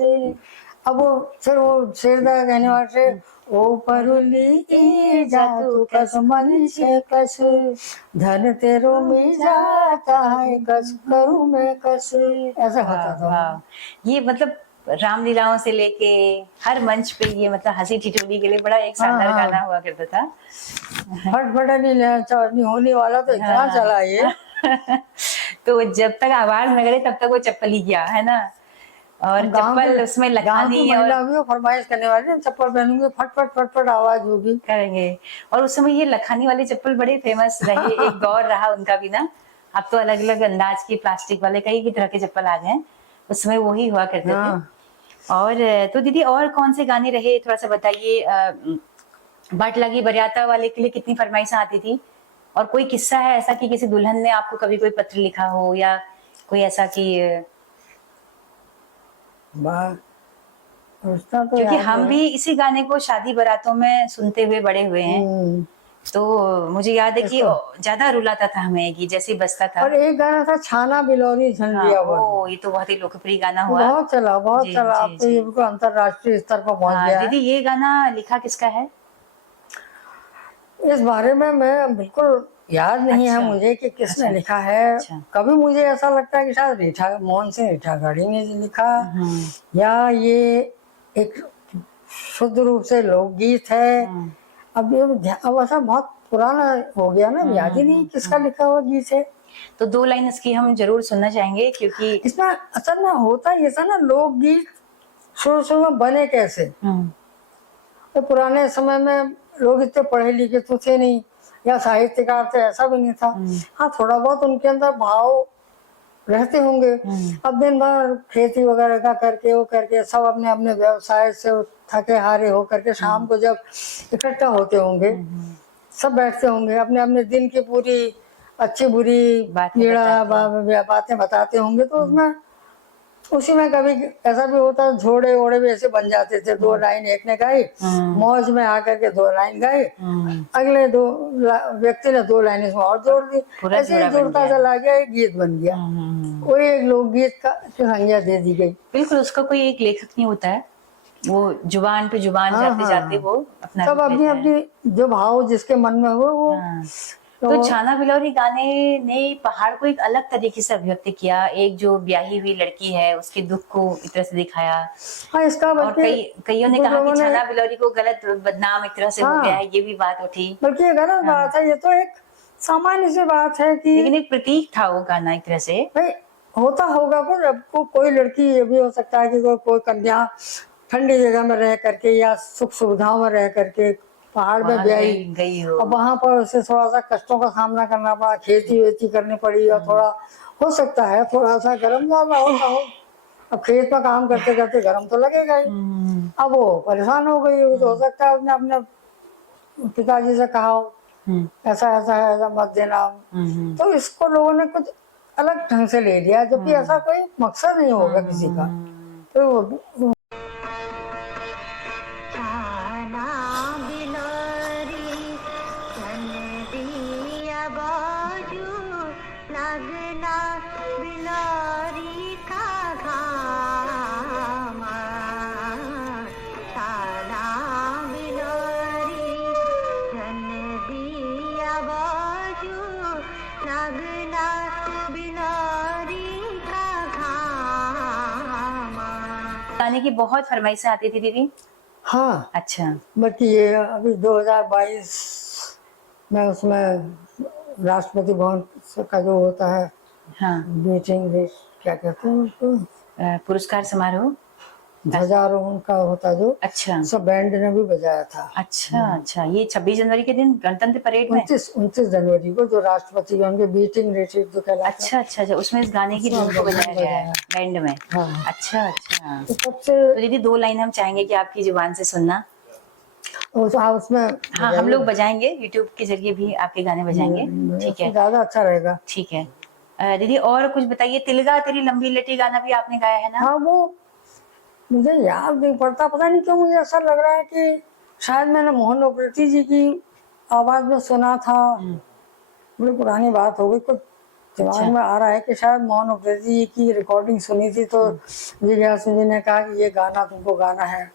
अब वो फिर वो शेरदा कहने वाले, ओ परुली ई जातू कस मन से कस, धन तेरो में जाता है कस करूं मैं कस, ऐसा होता था। वाह, ये मतलब रामलीलाओं से लेके हर मंच पे ये मतलब हंसी ठिठोली के लिए बड़ा एक शानदार हाँ, हाँ। गाना हुआ करता था। फटफटनी होने वाला तो इतना चला ये। तो जब तक आवाज न करे तब तक वो चप्पल ही गया है ना। और चप्पल उसमें लखानी और महिला भी फरमाइश करने वाले, चप्पल पहनूंगी, फट फट फट फट आवाज होगी। करेंगे। और उस समय ये लखानी वाली चप्पल बड़े फेमस रहे, एक दौर रहा उनका भी ना। अब तो अलग अलग अंदाज की प्लास्टिक वाले कई तरह के चप्पल आ गए, उसमें वही हुआ करते थे। और तो दीदी और कौन से गाने रहे, थोड़ा सा बताइए। बाट लगी बरियाता वाले के लिए कितनी फरमाइशें आती थी? और कोई किस्सा है ऐसा कि किसी दुल्हन ने आपको कभी कोई पत्र लिखा हो, या कोई ऐसा कि रिश्ता तो क्योंकि याद हम है। भी इसी गाने को शादी बारातों में सुनते हुए बड़े हुए हैं। तो मुझे याद है कि ज्यादा रुलाता था हमें कि जैसे ही बजता था। और एक गाना था छाना बिलौरी हाँ, झंडिया बोल, ओ ये तो बहुत ही लोकप्रिय गाना वो हुआ। बहुत चला, बहुत जी चला। जी अब तो ये जी। बिल्कुल अंतरराष्ट्रीय स्तर पर पहुंच हाँ गया है। दीदी, ये गाना लिखा किसका है? इस बारे में मैं बिल्कुल याद नहीं है अच्छा, मुझे कि किसने अच्छा, लिखा है। अच्छा। कभी मुझे ऐसा लगता है कि शायद रीठा मोहन सिंह रीठागढ़ी ने लिखा, या ये एक शुद्ध रूप से लोकगीत है। अब ये अब ऐसा बहुत पुराना हो गया ना, याद ही नहीं किसका लिखा हुआ गीत है। तो 2 लाइन इसकी हम जरूर सुनना चाहेंगे क्योंकि इसमें असल में होता ये था ना, लोकगीत शुरू शुरू में बने कैसे। तो पुराने समय में लोग इतने पढ़े लिखे तो थे नहीं, या साहित्यकार थे ऐसा भी नहीं था। हाँ, थोड़ा बहुत उनके अंदर भाव रहते होंगे। अब दिन भर खेती वगैरह का करके वो करके सब अपने अपने व्यवसाय से थके हारे हो करके शाम को जब इकट्ठा होते होंगे, सब बैठते होंगे अपने अपने दिन की पूरी अच्छी बुरी बातें पीड़ा बताते बातें बताते होंगे। तो उसमें उसी में कभी ऐसा भी होता, झोड़े ओड़े भी ऐसे बन जाते थे। 2 लाइन एक ने गाई, मौज में आकर के 2 लाइन गाई, अगले व्यक्ति ने 2 लाइन इसमें और जोड़ दी, पूरा ऐसे ही जोड़ा बन जुड़ता गया। चला गया, एक गीत बन गया। वही एक लोकगीत का संज्ञा दे दी गई। बिल्कुल, उसका कोई एक लेखक नहीं होता है, वो जुबान पे जुबान हाँ, जाते हाँ, जाते वो अपना सब रूप अपनी लेता है। अपनी जो भाव जिसके मन में हो वो। हाँ। तो छाना बिलौरी गाने ने पहाड़ को एक अलग तरीके से अभिव्यक्त किया। एक जो ब्याही हुई लड़की है उसके दुख को एक तरह से दिखाया। हाँ, इसका और बल्कि कईयों ने कुछ कहा कि लोगों ने, छाना बिलौरी को गलत बदनाम एक तरह से हो गया हाँ, है, ये भी बात उठी। बल्कि ये गलत बात है। ये तो एक सामान्य सी बात है कि लेकिन एक प्रतीक था वो गाना एक तरह से। भाई होता होगा कुछ। अब कोई लड़की, ये भी हो सकता है कि कोई कन्या ठंडी जगह में रह करके या सुख सुविधाओं में रह करके पहाड़ में वहां ब्याही, गई हो। और वहां पर उसे थोड़ा सा कष्टों का सामना करना पड़ा, खेती वेती करनी पड़ी, और थोड़ा हो सकता है थोड़ा सा गर्म ज्यादा होता हो। अब खेत में काम करते करते गर्म तो लगेगा ही। अब वो परेशान हो गई, तो हो सकता है उसने अपने पिताजी से कहा हो ऐसा ऐसा है, ऐसा मत देना। तो इसको लोगों ने कुछ अलग ढंग से ले लिया, जबकि ऐसा कोई मकसद नहीं होगा किसी का। तो छाना बिलोरी झंडिया बाजू लगना बिलोरी का घामा, छाना बिलोरी झंडिया बाजू लगना बिलोरी का घामा। गाने की बहुत फरमाइशें आती थी दीदी। हाँ, अच्छा। बल्कि ये अभी 2022 में उसमें राष्ट्रपति भवन का जो होता है, हाँ, मीटिंग, क्या कहते हैं उसको, पुरस्कार समारोह। ध्वजारोहण का होता जो, अच्छा सब बैंड ने भी बजाया था। अच्छा अच्छा, ये 26 जनवरी के दिन गणतंत्र परेड में। 29 जनवरी को जो राष्ट्रपति के उनके बीटिंग रिट्रीट जो कहलाता है। अच्छा अच्छा अच्छा, उसमें इस गाने की धुन को बजाया गया है बैंड में। हाँ। अच्छा अच्छा। तो सबसे तो दीदी 2 लाइन हम चाहेंगे कि आपकी जुबान से सुनना। उसमें हाँ, हम लोग बजाएंगे, यूट्यूब के जरिए भी आपके गाने बजाएंगे। ठीक है, ज्यादा अच्छा रहेगा। ठीक है। दीदी और कुछ बताइए। तिलगा तेरी लंबी लटी गाना भी आपने गाया है ना? हाँ, वो मुझे याद नहीं पड़ता, पता नहीं क्यों मुझे ऐसा लग रहा है कि शायद मैंने मोहन उप्रेती जी की आवाज में सुना था। बड़ी पुरानी बात हो गई, कुछ दिमाग में आ रहा है कि शायद मोहन उप्रेती जी की रिकॉर्डिंग सुनी थी, तो जिज्ञासु जी ने कहा कि ये गाना तुमको गाना है।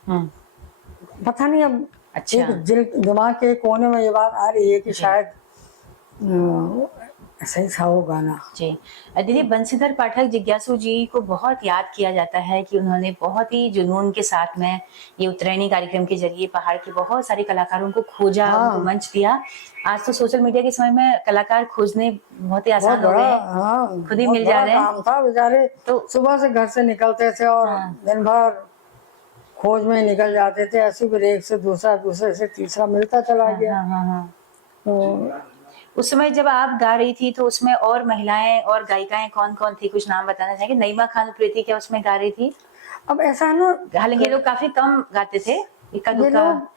पता नहीं, अब अच्छा। एक दिमाग के कोने में ये बात आ रही है कि शायद ऐसा ही था वो गाना। जी दीदी, बंसीधर पाठक जिज्ञासु जी को बहुत याद किया जाता है कि उन्होंने बहुत ही जुनून के साथ में ये उत्तरायणी कार्यक्रम के जरिए पहाड़ के बहुत सारे कलाकारों को खोजा, उनको मंच दिया। आज तो सोशल मीडिया के समय में कलाकार खोजने बहुत ही आसान हो गए हैं। हाँ, खुद ही मिल जा रहे हैं। काम था बेचारे, तो सुबह से घर से निकलते थे और दिन भर खोज में निकल जाते थे। ऐसे फिर एक से दूसरा, दूसरे से तीसरा मिलता चला गया। तो उस समय जब आप गा रही थी तो उसमें और महिलाएं और गायिकाएं कौन कौन थी, कुछ नाम बताना चाहेंगे? नईमा खान उप्रेती क्या उसमें गा रही थी? अब ऐसा है ना, हालांकि लोग काफी कम गाते थे, इक्का दुक्का।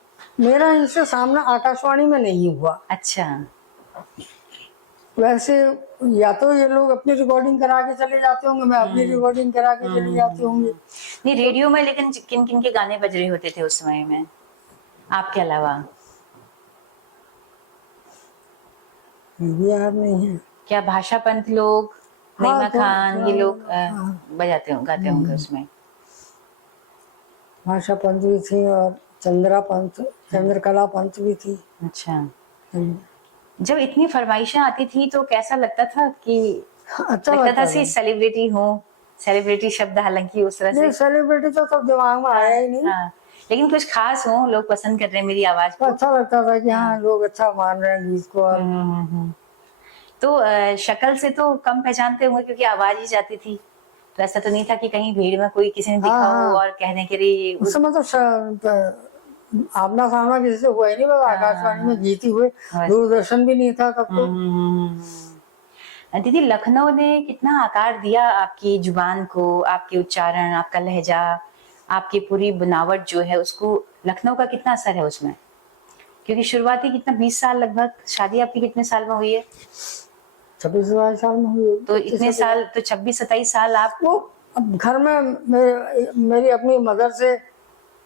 मेरा इनसे सामना आकाशवाणी में नहीं हुआ। अच्छा। वैसे या तो ये लोग अपनी रिकॉर्डिंग करा के चले जाते होंगे, मैं अपनी रिकॉर्डिंग करा के चली जाती होंगी। नहीं, रेडियो में लेकिन किन किन के गाने बज रहे होते थे उस समय में आपके अलावा? ये भी याद नहीं है। क्या भाषा पंत लोग, हाँ, नईमा तो खान, ये लोग हाँ। बजाते होंगे, गाते होंगे उसमें? भाषा पंत भी थी और चंद्रकला पंत भी थी। अच्छा, जब इतनी फरमाइशें आती थी तो कैसा लगता था कि अच्छा लगता था लगता कि था। सेलिब्रिटी हूँ? सेलिब्रिटी शब्द हालांकि उस तरह नहीं, से, सेलिब्रिटी तो तब दिमाग में आया ही नहीं। हाँ, लेकिन कुछ खास हो, लोग पसंद कर रहे हैं मेरी आवाज तो को। अच्छा लगता था कि हाँ लोग अच्छा मान रहे हैं गीत को। और तो शक्ल से तो कम पहचानते होंगे क्योंकि आवाज ही जाती थी, तो ऐसा तो नहीं था कि कहीं भीड़ में कोई किसी ने हाँ, दिखा हो हाँ। और कहने के लिए उस समय तो आमना सामना किसी से हुआ ही नहीं, बस आकाशवाणी में गीत ही हुए। बस। दूरदर्शन भी नहीं था तब तो। दीदी, लखनऊ ने कितना आकार दिया आपकी जुबान को, आपके उच्चारण, आपका लहजा, आपकी पूरी बनावट जो है उसको, लखनऊ का कितना असर है उसमें? क्योंकि शुरुआती कितना 20 साल लगभग, शादी आपकी कितने साल में हुई है? 26-22 साल में हुई। तो इतने साल, तो 26-27 साल आप वो अब घर में मेरी अपनी मदर से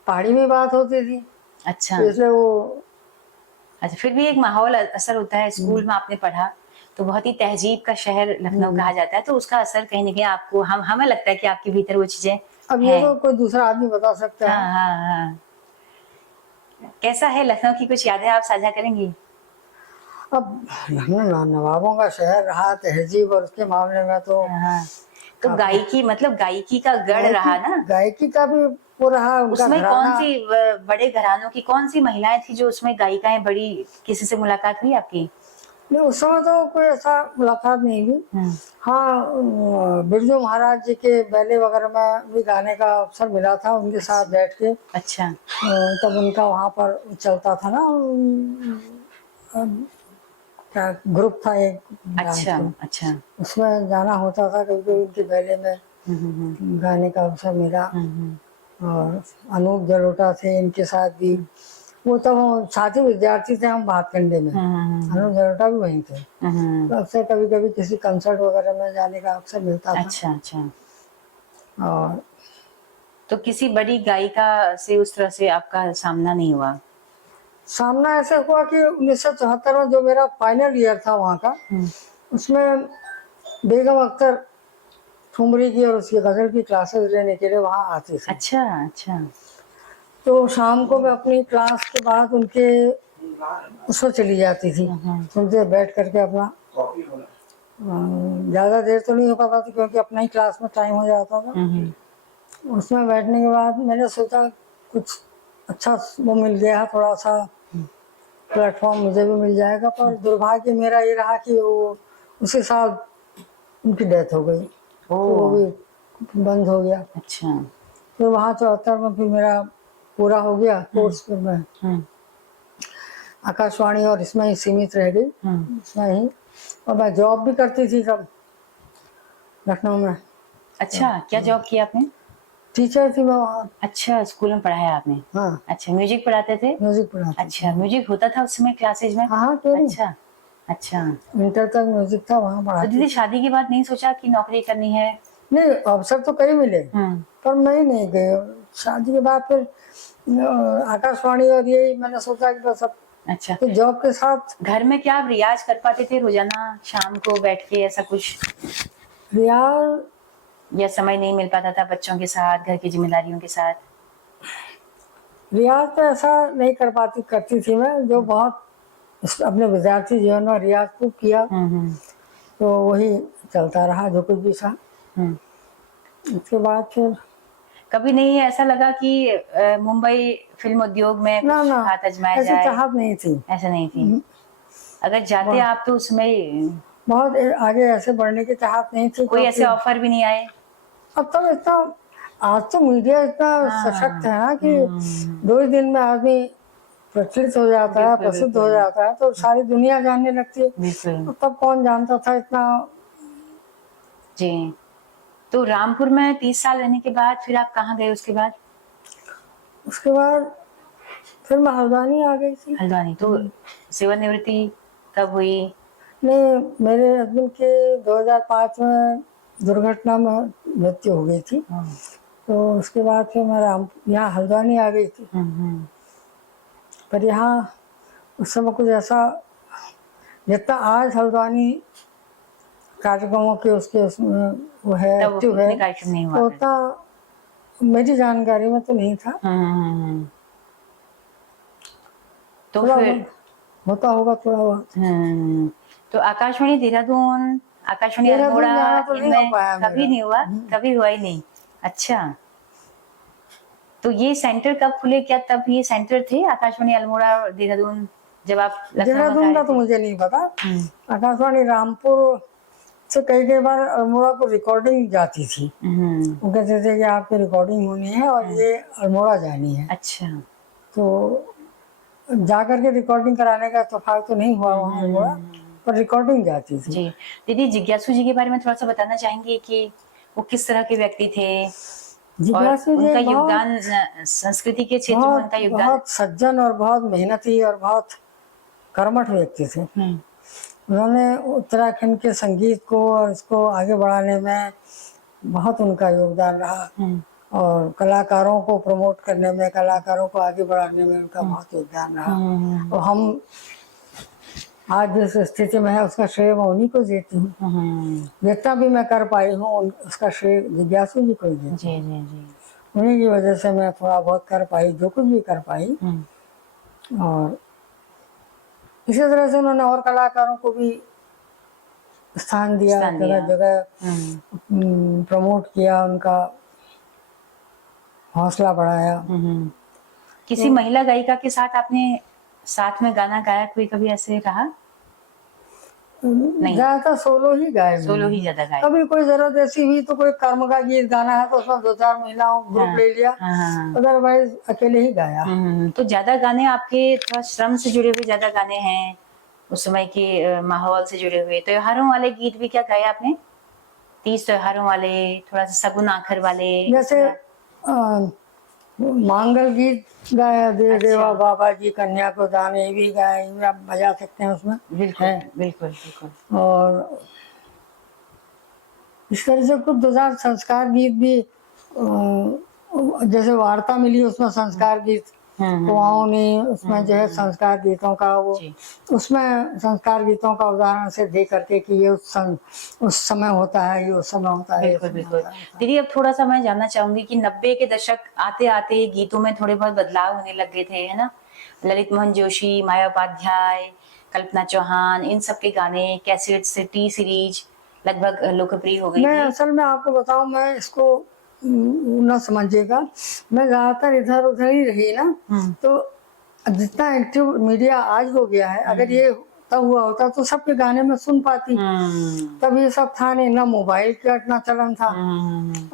पहाड़ी में बात होती थी, अच्छा, तो इसलिए वो अच्छा, फिर भी एक माहौल असर होता है। स्कूल में आपने पढ़ा तो बहुत ही तहजीब का शहर लखनऊ कहा जाता है, तो उसका असर कहीं ना कहीं आपको, हमें लगता है कि आपके भीतर वो चीजें अब ये हैं। तो कोई दूसरा आदमी बता सकता हाँ, है। हाँ, हाँ। कैसा है लखनऊ की, कुछ यादें आप साझा करेंगी? अब लखनऊ नवाबों का शहर रहा, तहजीब और उसके मामले में तो हाँ, हाँ। तो गायकी, मतलब गायकी का गढ़ रहा ना, गायकी का भी वो रहा, उनका उसमें कौन घराना। सी बड़े घरानों की कौन सी महिलाएं थी जो उसमें गायिकाएं बड़ी? किसी से मुलाकात हुई आपकी? नहीं, उस समय तो कोई ऐसा मुलाकात नहीं हुई। हाँ, बिरजू महाराज जी के बैले वगैरह में भी गाने का अवसर मिला था, उनके साथ बैठ के। अच्छा, तब उनका वहाँ पर चलता था ना, क्या ग्रुप था एक डांस अच्छा, ग्रुप। अच्छा। उसमें जाना होता था, कभी कभी उनके बैले में गाने का अवसर मिला। और अनूप जलोटा थे इनके साथ भी। वो तब साथी विद्यार्थी थे हम भातखंडे में। अनूप जलोटा भी वहीं थे। तो अक्सर कभी कभी किसी कंसर्ट वगैरह में जाने का अवसर मिलता था। अच्छा, अच्छा। और तो किसी बड़ी गायिका से उस तरह से आपका सामना नहीं हुआ? सामना ऐसे हुआ कि 1974 में जो मेरा फाइनल ईयर था वहाँ का, उसमें बेगम अख्तर ठुमरी की और उसकी गजल की क्लासेस लेने के लिए वहाँ आती थी। अच्छा, अच्छा। तो तो शाम को मैं अपनी क्लास के बाद उनके उसमें चली जाती थी, उनसे बैठ करके अपना ज़्यादा देर तो नहीं हो पाता था क्योंकि अपना ही क्लास में टाइम हो जाता था। उसमें बैठने के बाद मैंने सोचा कुछ अच्छा वो मिल गया, थोड़ा सा प्लेटफॉर्म मुझे भी मिल जाएगा। पर दुर्भाग्य मेरा ये रहा कि वो उसी साल उनकी डेथ हो गई, तो वो भी बंद हो गया। अच्छा। फिर वहाँ 74 में फिर मेरा पूरा हो गया कोर्स। फिर मैं आकाशवाणी और इसमें ही सीमित रह गई, इसमें ही। और मैं जॉब भी करती थी तब लखनऊ में। अच्छा, क्या जॉब किया आपने? टीचर थी मैं वहाँ। अच्छा, स्कूल में पढ़ाया आपने? हाँ, अच्छा, म्यूजिक पढ़ाते थे? म्यूजिक पढ़ाती। अच्छा, म्यूजिक होता था उस समय क्लासेज में? हाँ, हाँ, क्यों नहीं। अच्छा, अच्छा। इंटर तक म्यूजिक था, वहाँ तो पढ़ाती। दीदी, शादी के बाद नहीं सोचा कि नौकरी करनी है? नहीं, अवसर तो कई मिले पर मैं ही नहीं गई। शादी के बाद फिर आकाशवाणी और यही मैंने सोचा कि बस अब अच्छा। तो जॉब के साथ। घर में क्या आप रियाज कर पाते थे रोजाना शाम को बैठ के, ऐसा कुछ? रियाज या समय नहीं मिल पाता था बच्चों के साथ, घर की जिम्मेदारियों के साथ? रियाज तो ऐसा नहीं करती थी मैं, जो बहुत अपने विद्यार्थी जीवन में रियाज खूब किया, तो वही चलता रहा जो कुछ भी था। उसके बाद फिर कभी नहीं ऐसा लगा कि मुंबई फिल्म उद्योग में ना कुछ ना हाथ आजमाया ऐसी जाए? चाहत नहीं थी। ऐसा नहीं थी? अगर जाते आप तो उसमें बहुत आगे ऐसे बढ़ने की चाहत नहीं थी। कोई ऐसे ऑफर भी नहीं आए? अब तब इतना, आज तो मीडिया इतना सशक्त है ना कि 2 ही दिन में आदमी प्रचलित हो जाता है, प्रसिद्ध हो जाता है, तो सारी दुनिया जानने लगती है। बिल्कुल तब कौन जानता था इतना। जी। तो रामपुर में 30 साल रहने के बाद फिर आप कहाँ गए उसके बाद? उसके बाद फिर मैं हल्द्वानी आ गई थी। हल्द्वानी। तो सेवानिवृत्ति कब हुई? नहीं, मेरे हस्बैंड के 2005 में दुर्घटना में मृत्यु हो गई थी। तो उसके बाद फिर मैं यहाँ हल्द्वानी आ गई थी। पर यहाँ उस समय कुछ ऐसा, जितना आज हल्द्वानी कार्यक्रमों के उसमें वो है, तब एक्टिव उतने है, कार्यक्रम नहीं हुआ तो करते। उतना मेरी जानकारी में तो नहीं था। तो थोड़ा फिर बहुत होता होगा थोड़ा बहुत। तो आकाशवाणी देहरादून, आकाशवाणी देहरादून अल्मोड़ा, जाना तो नहीं हो इनमें पाया कभी मेरा। नहीं हुआ, कभी हुआ ही नहीं। अच्छा, तो ये सेंटर कब खुले, क्या तब ये सेंटर थे आकाशवाणी अल्मोड़ा और देहरादून जब आप लखनऊ में देहरादून का गए तो थे? मुझे नहीं पता। आकाशवाणी रामपुर से कई बार अल्मोड़ा को रिकॉर्डिंग जाती थी। वो कहते थे कि आपकी रिकॉर्डिंग होनी है और ये अल्मोड़ा जानी है। अच्छा, तो जाकर के रिकॉर्डिंग कराने का इत्तेफाक तो नहीं हुआ वहाँ अल्मोड़ा, पर रिकॉर्डिंग जाती थी। जी। दीदी, जिज्ञासु जी के बारे में थोड़ा सा बताना चाहेंगे कि वो किस तरह के व्यक्ति थे और जिज्ञासु जी उनका बहुत योगदान संस्कृति के क्षेत्र में, उनका योगदान? बहुत सज्जन और बहुत मेहनती और बहुत कर्मठ व्यक्ति थे। उन्होंने उत्तराखंड के संगीत को और इसको आगे बढ़ाने में बहुत उनका योगदान रहा, और कलाकारों को प्रमोट करने में, कलाकारों को आगे बढ़ाने में उनका बहुत योगदान रहा। और हम आज जिस स्थिति में है उसका श्रेय मैं उन्हीं को देती हूँ। जितना भी मैं कर पाई हूँ उसका श्रेय जिज्ञासु जी को ही देती हूँ। जी जी जी। उन्हीं की वजह से मैं थोड़ा बहुत कर पाई, जो कुछ भी कर पाई। और इसी तरह से उन्होंने और कलाकारों को भी स्थान दिया, जगह जगह प्रमोट किया, उनका हौसला बढ़ाया। किसी महिला गायिका के साथ आपने साथ में गाना गाया, कोई कभी ऐसे रहा? नहीं, ज्यादातर सोलो ही गाए। सोलो ही ज्यादा गाए। कभी कोई जरूरत ऐसी हुई तो कोई कर्म का गीत गाना है तो उसमें 2-4 महिलाओं ग्रुप ले लिया, अदरवाइज अकेले ही गाया। तो ज्यादा गाने आपके थोड़ा श्रम से जुड़े हुए ज्यादा गाने हैं, उस समय के माहौल से जुड़े हुए? त्योहारों वाले गीत भी क्या गाए आपने? 30 त्योहारों वाले, थोड़ा सा सगुन आखिर वाले, जैसे मांगल गीत गाया, दे देवा बाबा जी कन्या को दान, ये भी गाया, ये भी आप बजा सकते हैं उसमें। बिल्कुल बिल्कुल बिल्कुल। और इस तरह से कुछ 2000 संस्कार गीत भी, जैसे वार्ता मिली उसमें संस्कार गीत कुआओं ने, उसमें जो है संस्कार गीतों का वो, उसमें संस्कार गीतों का उदाहरण से दे करके कि ये उस समय होता है, ये उस समय होता है। बिल्कुल बिल्कुल। दीदी, अब थोड़ा सा मैं जानना चाहूंगी कि 90 के दशक आते आते गीतों में थोड़े बहुत बदलाव होने लग गए थे, है ना? ललित मोहन जोशी, माया उपाध्याय, कल्पना चौहान, इन सब के गाने कैसेट से टी सीरीज लगभग लोकप्रिय हो गई मैं थी। असल में आपको बताऊं, मैं इसको न समझिएगा, मैं ज्यादातर इधर उधर ही रही ना, तो जितना एक्टिव मीडिया आज हो गया है, अगर ये तब हुआ होता तो सबके गाने में सुन पाती। तब ये सब था नहीं, ना मोबाइल का इतना चलन था।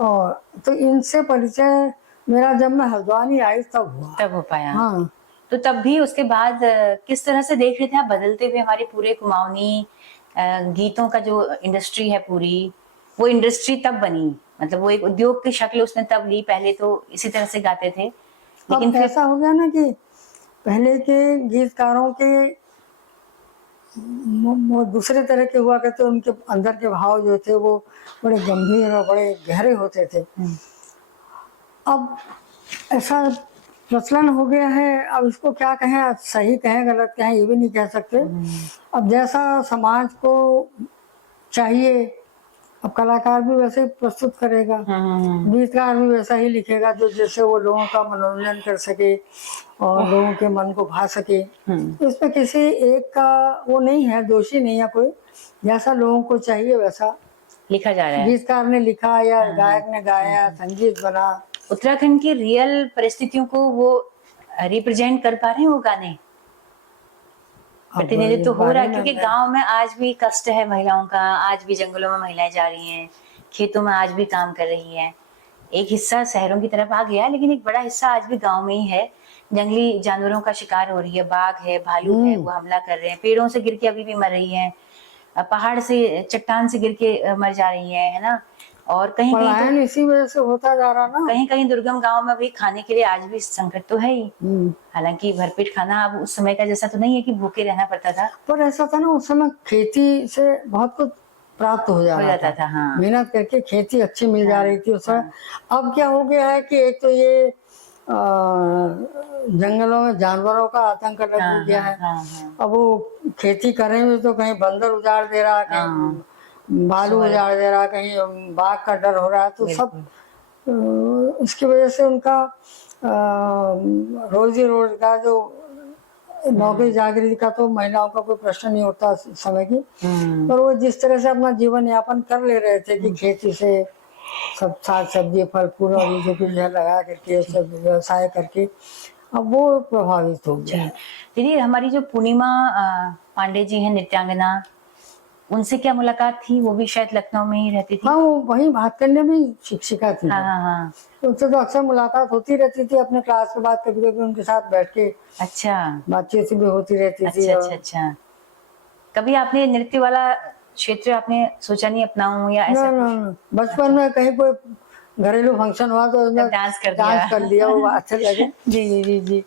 और तो इनसे परिचय मेरा जब मैं हल्द्वानी आई तब हो पाया। हाँ। तो तब भी उसके बाद किस तरह से देख रहे थे आप बदलते हुए हमारे पूरे कुमाऊनी गीतों का जो इंडस्ट्री है पूरी, वो इंडस्ट्री तब बनी, मतलब वो एक उद्योग की शक्ल उसने तब ली। पहले तो इसी तरह से गाते थे, लेकिन फिर ऐसा हो गया ना कि पहले के गीतकारों के वो दूसरे तरह के हुआ करते, उनके अंदर के भाव जो थे वो बड़े गंभीर और बड़े गहरे होते थे। अब ऐसा प्रचलन हो गया है, अब इसको क्या कहें, सही कहें गलत कहें ये भी नहीं कह सकते। अब जैसा समाज को चाहिए, अब कलाकार भी वैसे ही प्रस्तुत करेगा, गीतकार भी वैसा ही लिखेगा जो जैसे वो लोगों का मनोरंजन कर सके और लोगों के मन को भा सके। इसमें किसी एक का वो नहीं है, दोषी नहीं है कोई, जैसा लोगों को चाहिए वैसा लिखा जा रहा है। गीतकार ने लिखा या गायक ने गाया, संगीत बना। उत्तराखंड की रियल परिस्थितियों को वो रिप्रेजेंट कर पा रहे हैं वो गाने, प्रतिनिधित्व तो हो रहा है, क्योंकि गांव में आज भी कष्ट है महिलाओं का, आज भी जंगलों में महिलाएं जा रही हैं, खेतों में आज भी काम कर रही हैं। एक हिस्सा शहरों की तरफ आ गया, लेकिन एक बड़ा हिस्सा आज भी गांव में ही है। जंगली जानवरों का शिकार हो रही है, बाघ है, भालू है, वो हमला कर रहे हैं, पेड़ों से गिर के अभी भी मर रही है, पहाड़ से, चट्टान से गिर के मर जा रही है ना? और कहीं कहीं तो पलायन इसी वजह से होता जा रहा ना। कहीं कहीं दुर्गम गांव में भी खाने के लिए आज भी संकट तो है ही। हालांकि भरपेट खाना अब उस समय का जैसा तो नहीं है कि भूखे रहना पड़ता था। पर ऐसा था ना, उस समय खेती से बहुत कुछ प्राप्त हो जा रहा जाता था, हाँ। मेहनत करके खेती अच्छी मिल जा हाँ, रही थी उस समय। हाँ। अब क्या हो गया है कि एक तो ये जंगलों में जानवरों का आतंक अलग हो गया है। अब वो खेती करेंगे तो कहीं बंदर उजाड़ दे रहा है, कहीं भालू उजाड़ दे रहा है, कहीं बाघ का डर हो रहा है। तो सब इसकी वजह से उनका रोजी रोजगार जो नौकरी चाकरी का तो महिलाओं का कोई प्रश्न नहीं होता समय की, पर वो जिस तरह से अपना जीवन यापन कर ले रहे थे कि खेती से सब साग सब्जी फल फूल और ये जो कुछ है लगा करके सब व्यवसाय करके, अब वो प्रभावित हो गया। दीदी हमारी जो पूर्णिमा पांडे जी हैं नृत्यांगना, उनसे क्या मुलाकात थी? वो भी शायद लखनऊ में ही रहती थी। हाँ, वो वहीं भातकंडे में शिक्षिका थी। हाँ। उनसे तो अक्सर मुलाकात होती रहती थी अपने क्लास के बाद, कभी कभी उनके साथ बैठ के अच्छा बातचीत भी होती रहती थी। अच्छा। कभी आपने नृत्य वाला क्षेत्र आपने सोचा नहीं अपनाऊं या ऐसा ना, बचपन में कहीं कोई घरेलू फंक्शन हुआ तो डांस कर लिया वो अच्छा लगे। जी।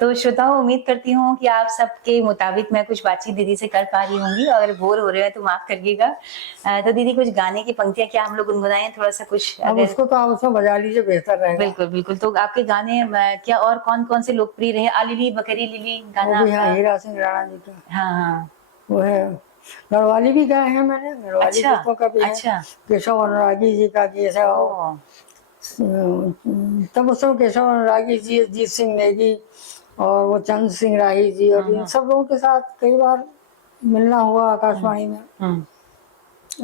तो श्रोताओं, उम्मीद करती हूँ कि आप सबके मुताबिक मैं कुछ बातचीत दीदी से कर पा रही होंगी। अगर बोर हो रहे हैं तो माफ करिएगा। तो दीदी कुछ गाने की पंक्तियां क्या हम लोग गुनगुनाएं थोड़ा सा कुछ? अब उसको तो आप उसमें बजा लीजिए, बेहतर रहेगा। बिल्कुल। तो आपके गाने क्या और कौन कौन से लोकप्रिय रहे? आलिली बकरी लिली गाना वो भी हाँ, हीरा सिंह राणा जी का। हाँ वो है। गढ़वाली भी गाए हैं मैंने, गढ़वाली गीतों का भी है। केशव अनुरागी जी का गीत है। तब उस समय केशव अनुरागी जी, अजीत सिंह नेगी और वो चंद सिंह राही जी और इन सब लोगों के साथ कई बार मिलना हुआ आकाशवाणी में।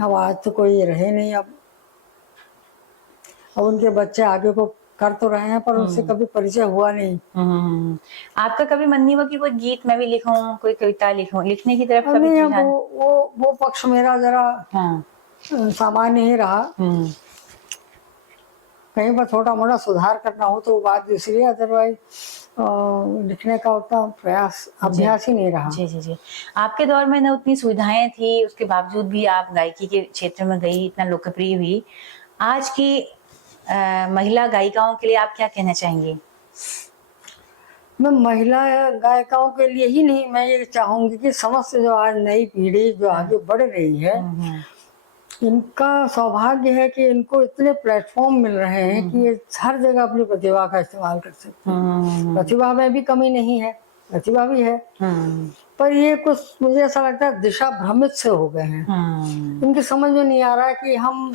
अब आज तो कोई रहे नहीं। अब उनके बच्चे आगे को कर तो रहे हैं, पर उनसे कभी परिचय हुआ नहीं। आपका कभी मन नहीं हुआ कि कोई गीत मैं भी लिखूं, कोई कविता लिखूं, लिखने की तरफ कभी नहीं? अब वो पक्ष मेरा जरा सामान्य ही रहा। कहीं पर छोटा मोटा सुधार करना हो तो बात दूसरी है, अदरवाइज लिखने का उतना प्रयास अभ्यास ही नहीं रहा। जी। आपके दौर में न उतनी सुविधाएं थी, उसके बावजूद भी आप गायकी के क्षेत्र में गई, इतना लोकप्रिय हुई। आज की महिला गायिकाओं के लिए आप क्या कहना चाहेंगे? मैं महिला गायिकाओं के लिए ही नहीं, मैं ये चाहूंगी कि समस्त जो आज नई पीढ़ी जो आगे बढ़ रही है, इनका सौभाग्य है कि इनको इतने प्लेटफॉर्म मिल रहे हैं कि ये हर जगह अपनी प्रतिभा का इस्तेमाल कर सकते हैं। प्रतिभा में भी कमी नहीं है, प्रतिभा भी है, पर ये कुछ मुझे ऐसा लगता है दिशा भ्रमित से हो गए हैं। इनकी समझ में नहीं आ रहा है कि हम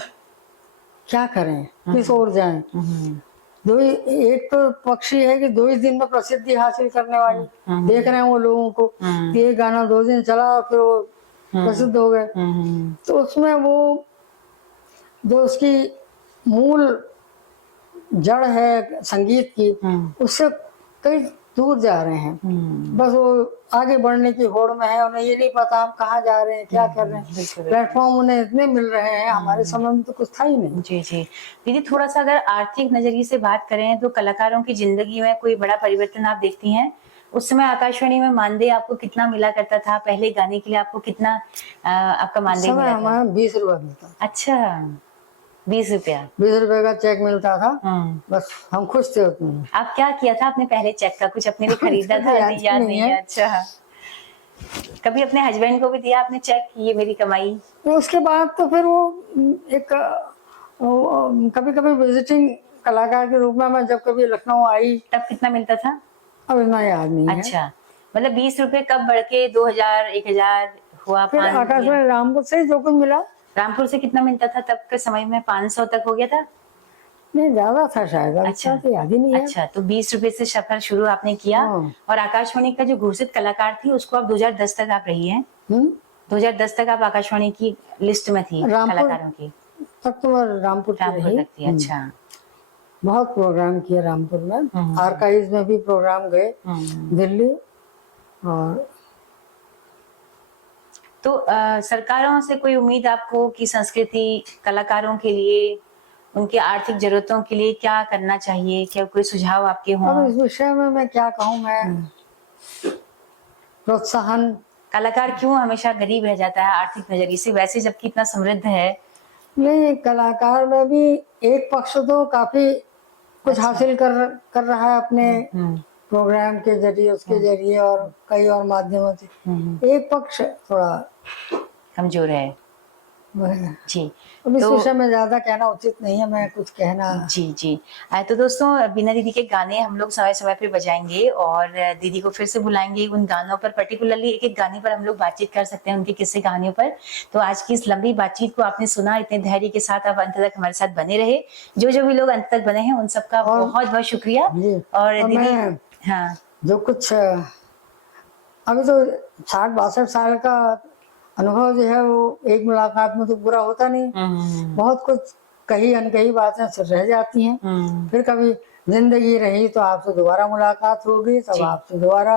क्या करें, किस ओर जाएं। एक तो पक्षी है कि 2 ही दिन में प्रसिद्धि हासिल करने वाली, देख रहे हैं वो लोगों को, ये गाना 2 दिन चला और फिर वो प्रसिद्ध हो गए। तो उसमें वो जो उसकी मूल जड़ है संगीत की, उससे कई दूर जा रहे हैं। बस वो आगे बढ़ने की होड़ में है, उन्हें ये नहीं पता हम कहाँ जा रहे हैं, क्या कर रहे हैं। प्लेटफॉर्म उन्हें इतने मिल रहे हैं, हमारे समय में तो कुछ था ही नहीं। जी दीदी, थोड़ा सा अगर आर्थिक नजरिए से बात करें तो कलाकारों की जिंदगी में कोई बड़ा परिवर्तन आप देखती हैं? उस समय आकाशवाणी में मानदेय आपको कितना मिला करता था? पहले गाने के लिए आपको कितना आपका मानदेय मिला था? हमारा 20 रुपया मिलता था। अच्छा, 20 रुपया? 20 रुपए का चेक मिलता था, बस हम खुश थे उसमें। आप क्या किया था अपने पहले चेक का? कुछ अपने लिए खरीदा था? याद नहीं है। अच्छा, कभी अपने हस्बैंड को भी दिया आपने चेक, ये मेरी कमाई? उसके बाद तो फिर वो एक कभी कभी विजिटिंग कलाकार के रूप में मैं जब कभी लखनऊ आई, तब कितना मिलता था? अब इतना याद नहीं है। अच्छा, मतलब 20 रुपए कब बढ़ के 2000, 1000 हुआ? फिर आकाशवाणी रामपुर से जो कुछ मिला। रामपुर से कितना मिलता था तब के समय में? 500 तक हो गया था? नहीं, ज्यादा था शायद। अच्छा, तो याद ही नहीं है। अच्छा, तो 20 रुपए से सफर शुरू आपने किया। और आकाशवाणी का जो घोषित कलाकार थी उसको आप 2010 तक आप रही हैं। 2010 तक आप आकाशवाणी की लिस्ट में थी कलाकारों की? तब तो रामपुर तक थी। अच्छा, बहुत प्रोग्राम किया रामपुर में, आर्काइव्स में भी प्रोग्राम गए, दिल्ली। और तो सरकारों से कोई उम्मीद आपको कि संस्कृति कलाकारों के लिए, उनकी आर्थिक जरूरतों के लिए क्या करना चाहिए? क्या कोई सुझाव आपके हों? अब इस विषय में मैं क्या कहूँ। मैं प्रोत्साहन, कलाकार क्यों हमेशा गरीब रह जाता है आर्थिक नजरिए से, वैसे जबकि इतना समृद्ध है? नहीं, कलाकार में भी एक पक्ष तो काफी कुछ हासिल कर रहा है अपने प्रोग्राम के जरिए, उसके जरिए और कई और माध्यमों से। एक पक्ष थोड़ा कमजोर है। वह- जी अब इस तो विषय में ज्यादा कहना उचित नहीं है, मैं कुछ कहना। जी जी तो दोस्तों बीना दीदी के गाने हम लोग समय समय पर बजाएंगे और दीदी को फिर से बुलाएंगे उन गानों पर, पर्टिकुलरली एक एक गाने पर हम लोग बातचीत कर सकते हैं उनके किस्से कहानियों पर। तो आज की इस लंबी बातचीत को आपने सुना, इतने धैर्य के साथ आप अंत तक हमारे साथ बने रहे। जो भी लोग अंत तक बने हैं उन सबका बहुत बहुत शुक्रिया। जी, और दीदी मैं हाँ जो कुछ अभी तो 60-62 साल का अनुभव जो है वो एक मुलाकात में तो पूरा होता नहीं। बहुत कुछ कही अनकही बातें रह जाती हैं। फिर कभी जिंदगी रही तो आपसे दोबारा मुलाकात होगी, तब आपसे दोबारा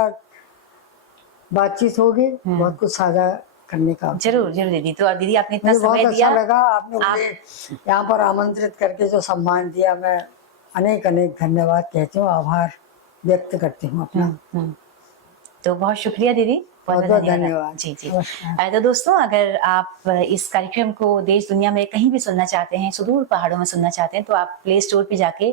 बातचीत होगी, बहुत कुछ साझा करने का। जरूर जरूर दीदी। तो अब दीदी आपने इतना मुझे बहुत समय अच्छा दिया, लगा, आपने मुझे यहाँ पर आमंत्रित करके जो सम्मान दिया, मैं अनेक अनेक धन्यवाद कहती हूँ, आभार व्यक्त करती हूँ अपना। तो बहुत शुक्रिया दीदी, बहुत बहुत धन्यवाद। धन्यवाद। जी जी नमस्कार। तो दोस्तों अगर आप इस कार्यक्रम को देश दुनिया में कहीं भी सुनना चाहते हैं, सुदूर पहाड़ों में सुनना चाहते हैं, तो आप प्ले स्टोर पे जाके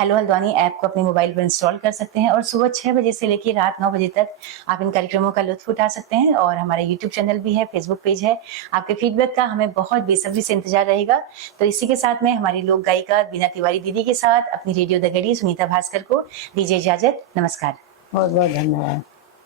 हेलो हल्द्वानी ऐप को अपने मोबाइल पर इंस्टॉल कर सकते हैं और सुबह 6 बजे से लेकर रात 9 बजे तक आप इन कार्यक्रमों का लुत्फ उठा सकते हैं। और हमारा यूट्यूब चैनल भी है, फेसबुक पेज है। आपके फीडबैक का हमें बहुत बेसब्री से इंतजार रहेगा। तो इसी के साथ में हमारी लोक गायिका बीना तिवारी दीदी के साथ अपनी रेडियो द घड़ी सुनीता भास्कर को दीजिए इजाजत। नमस्कार। बहुत बहुत धन्यवाद।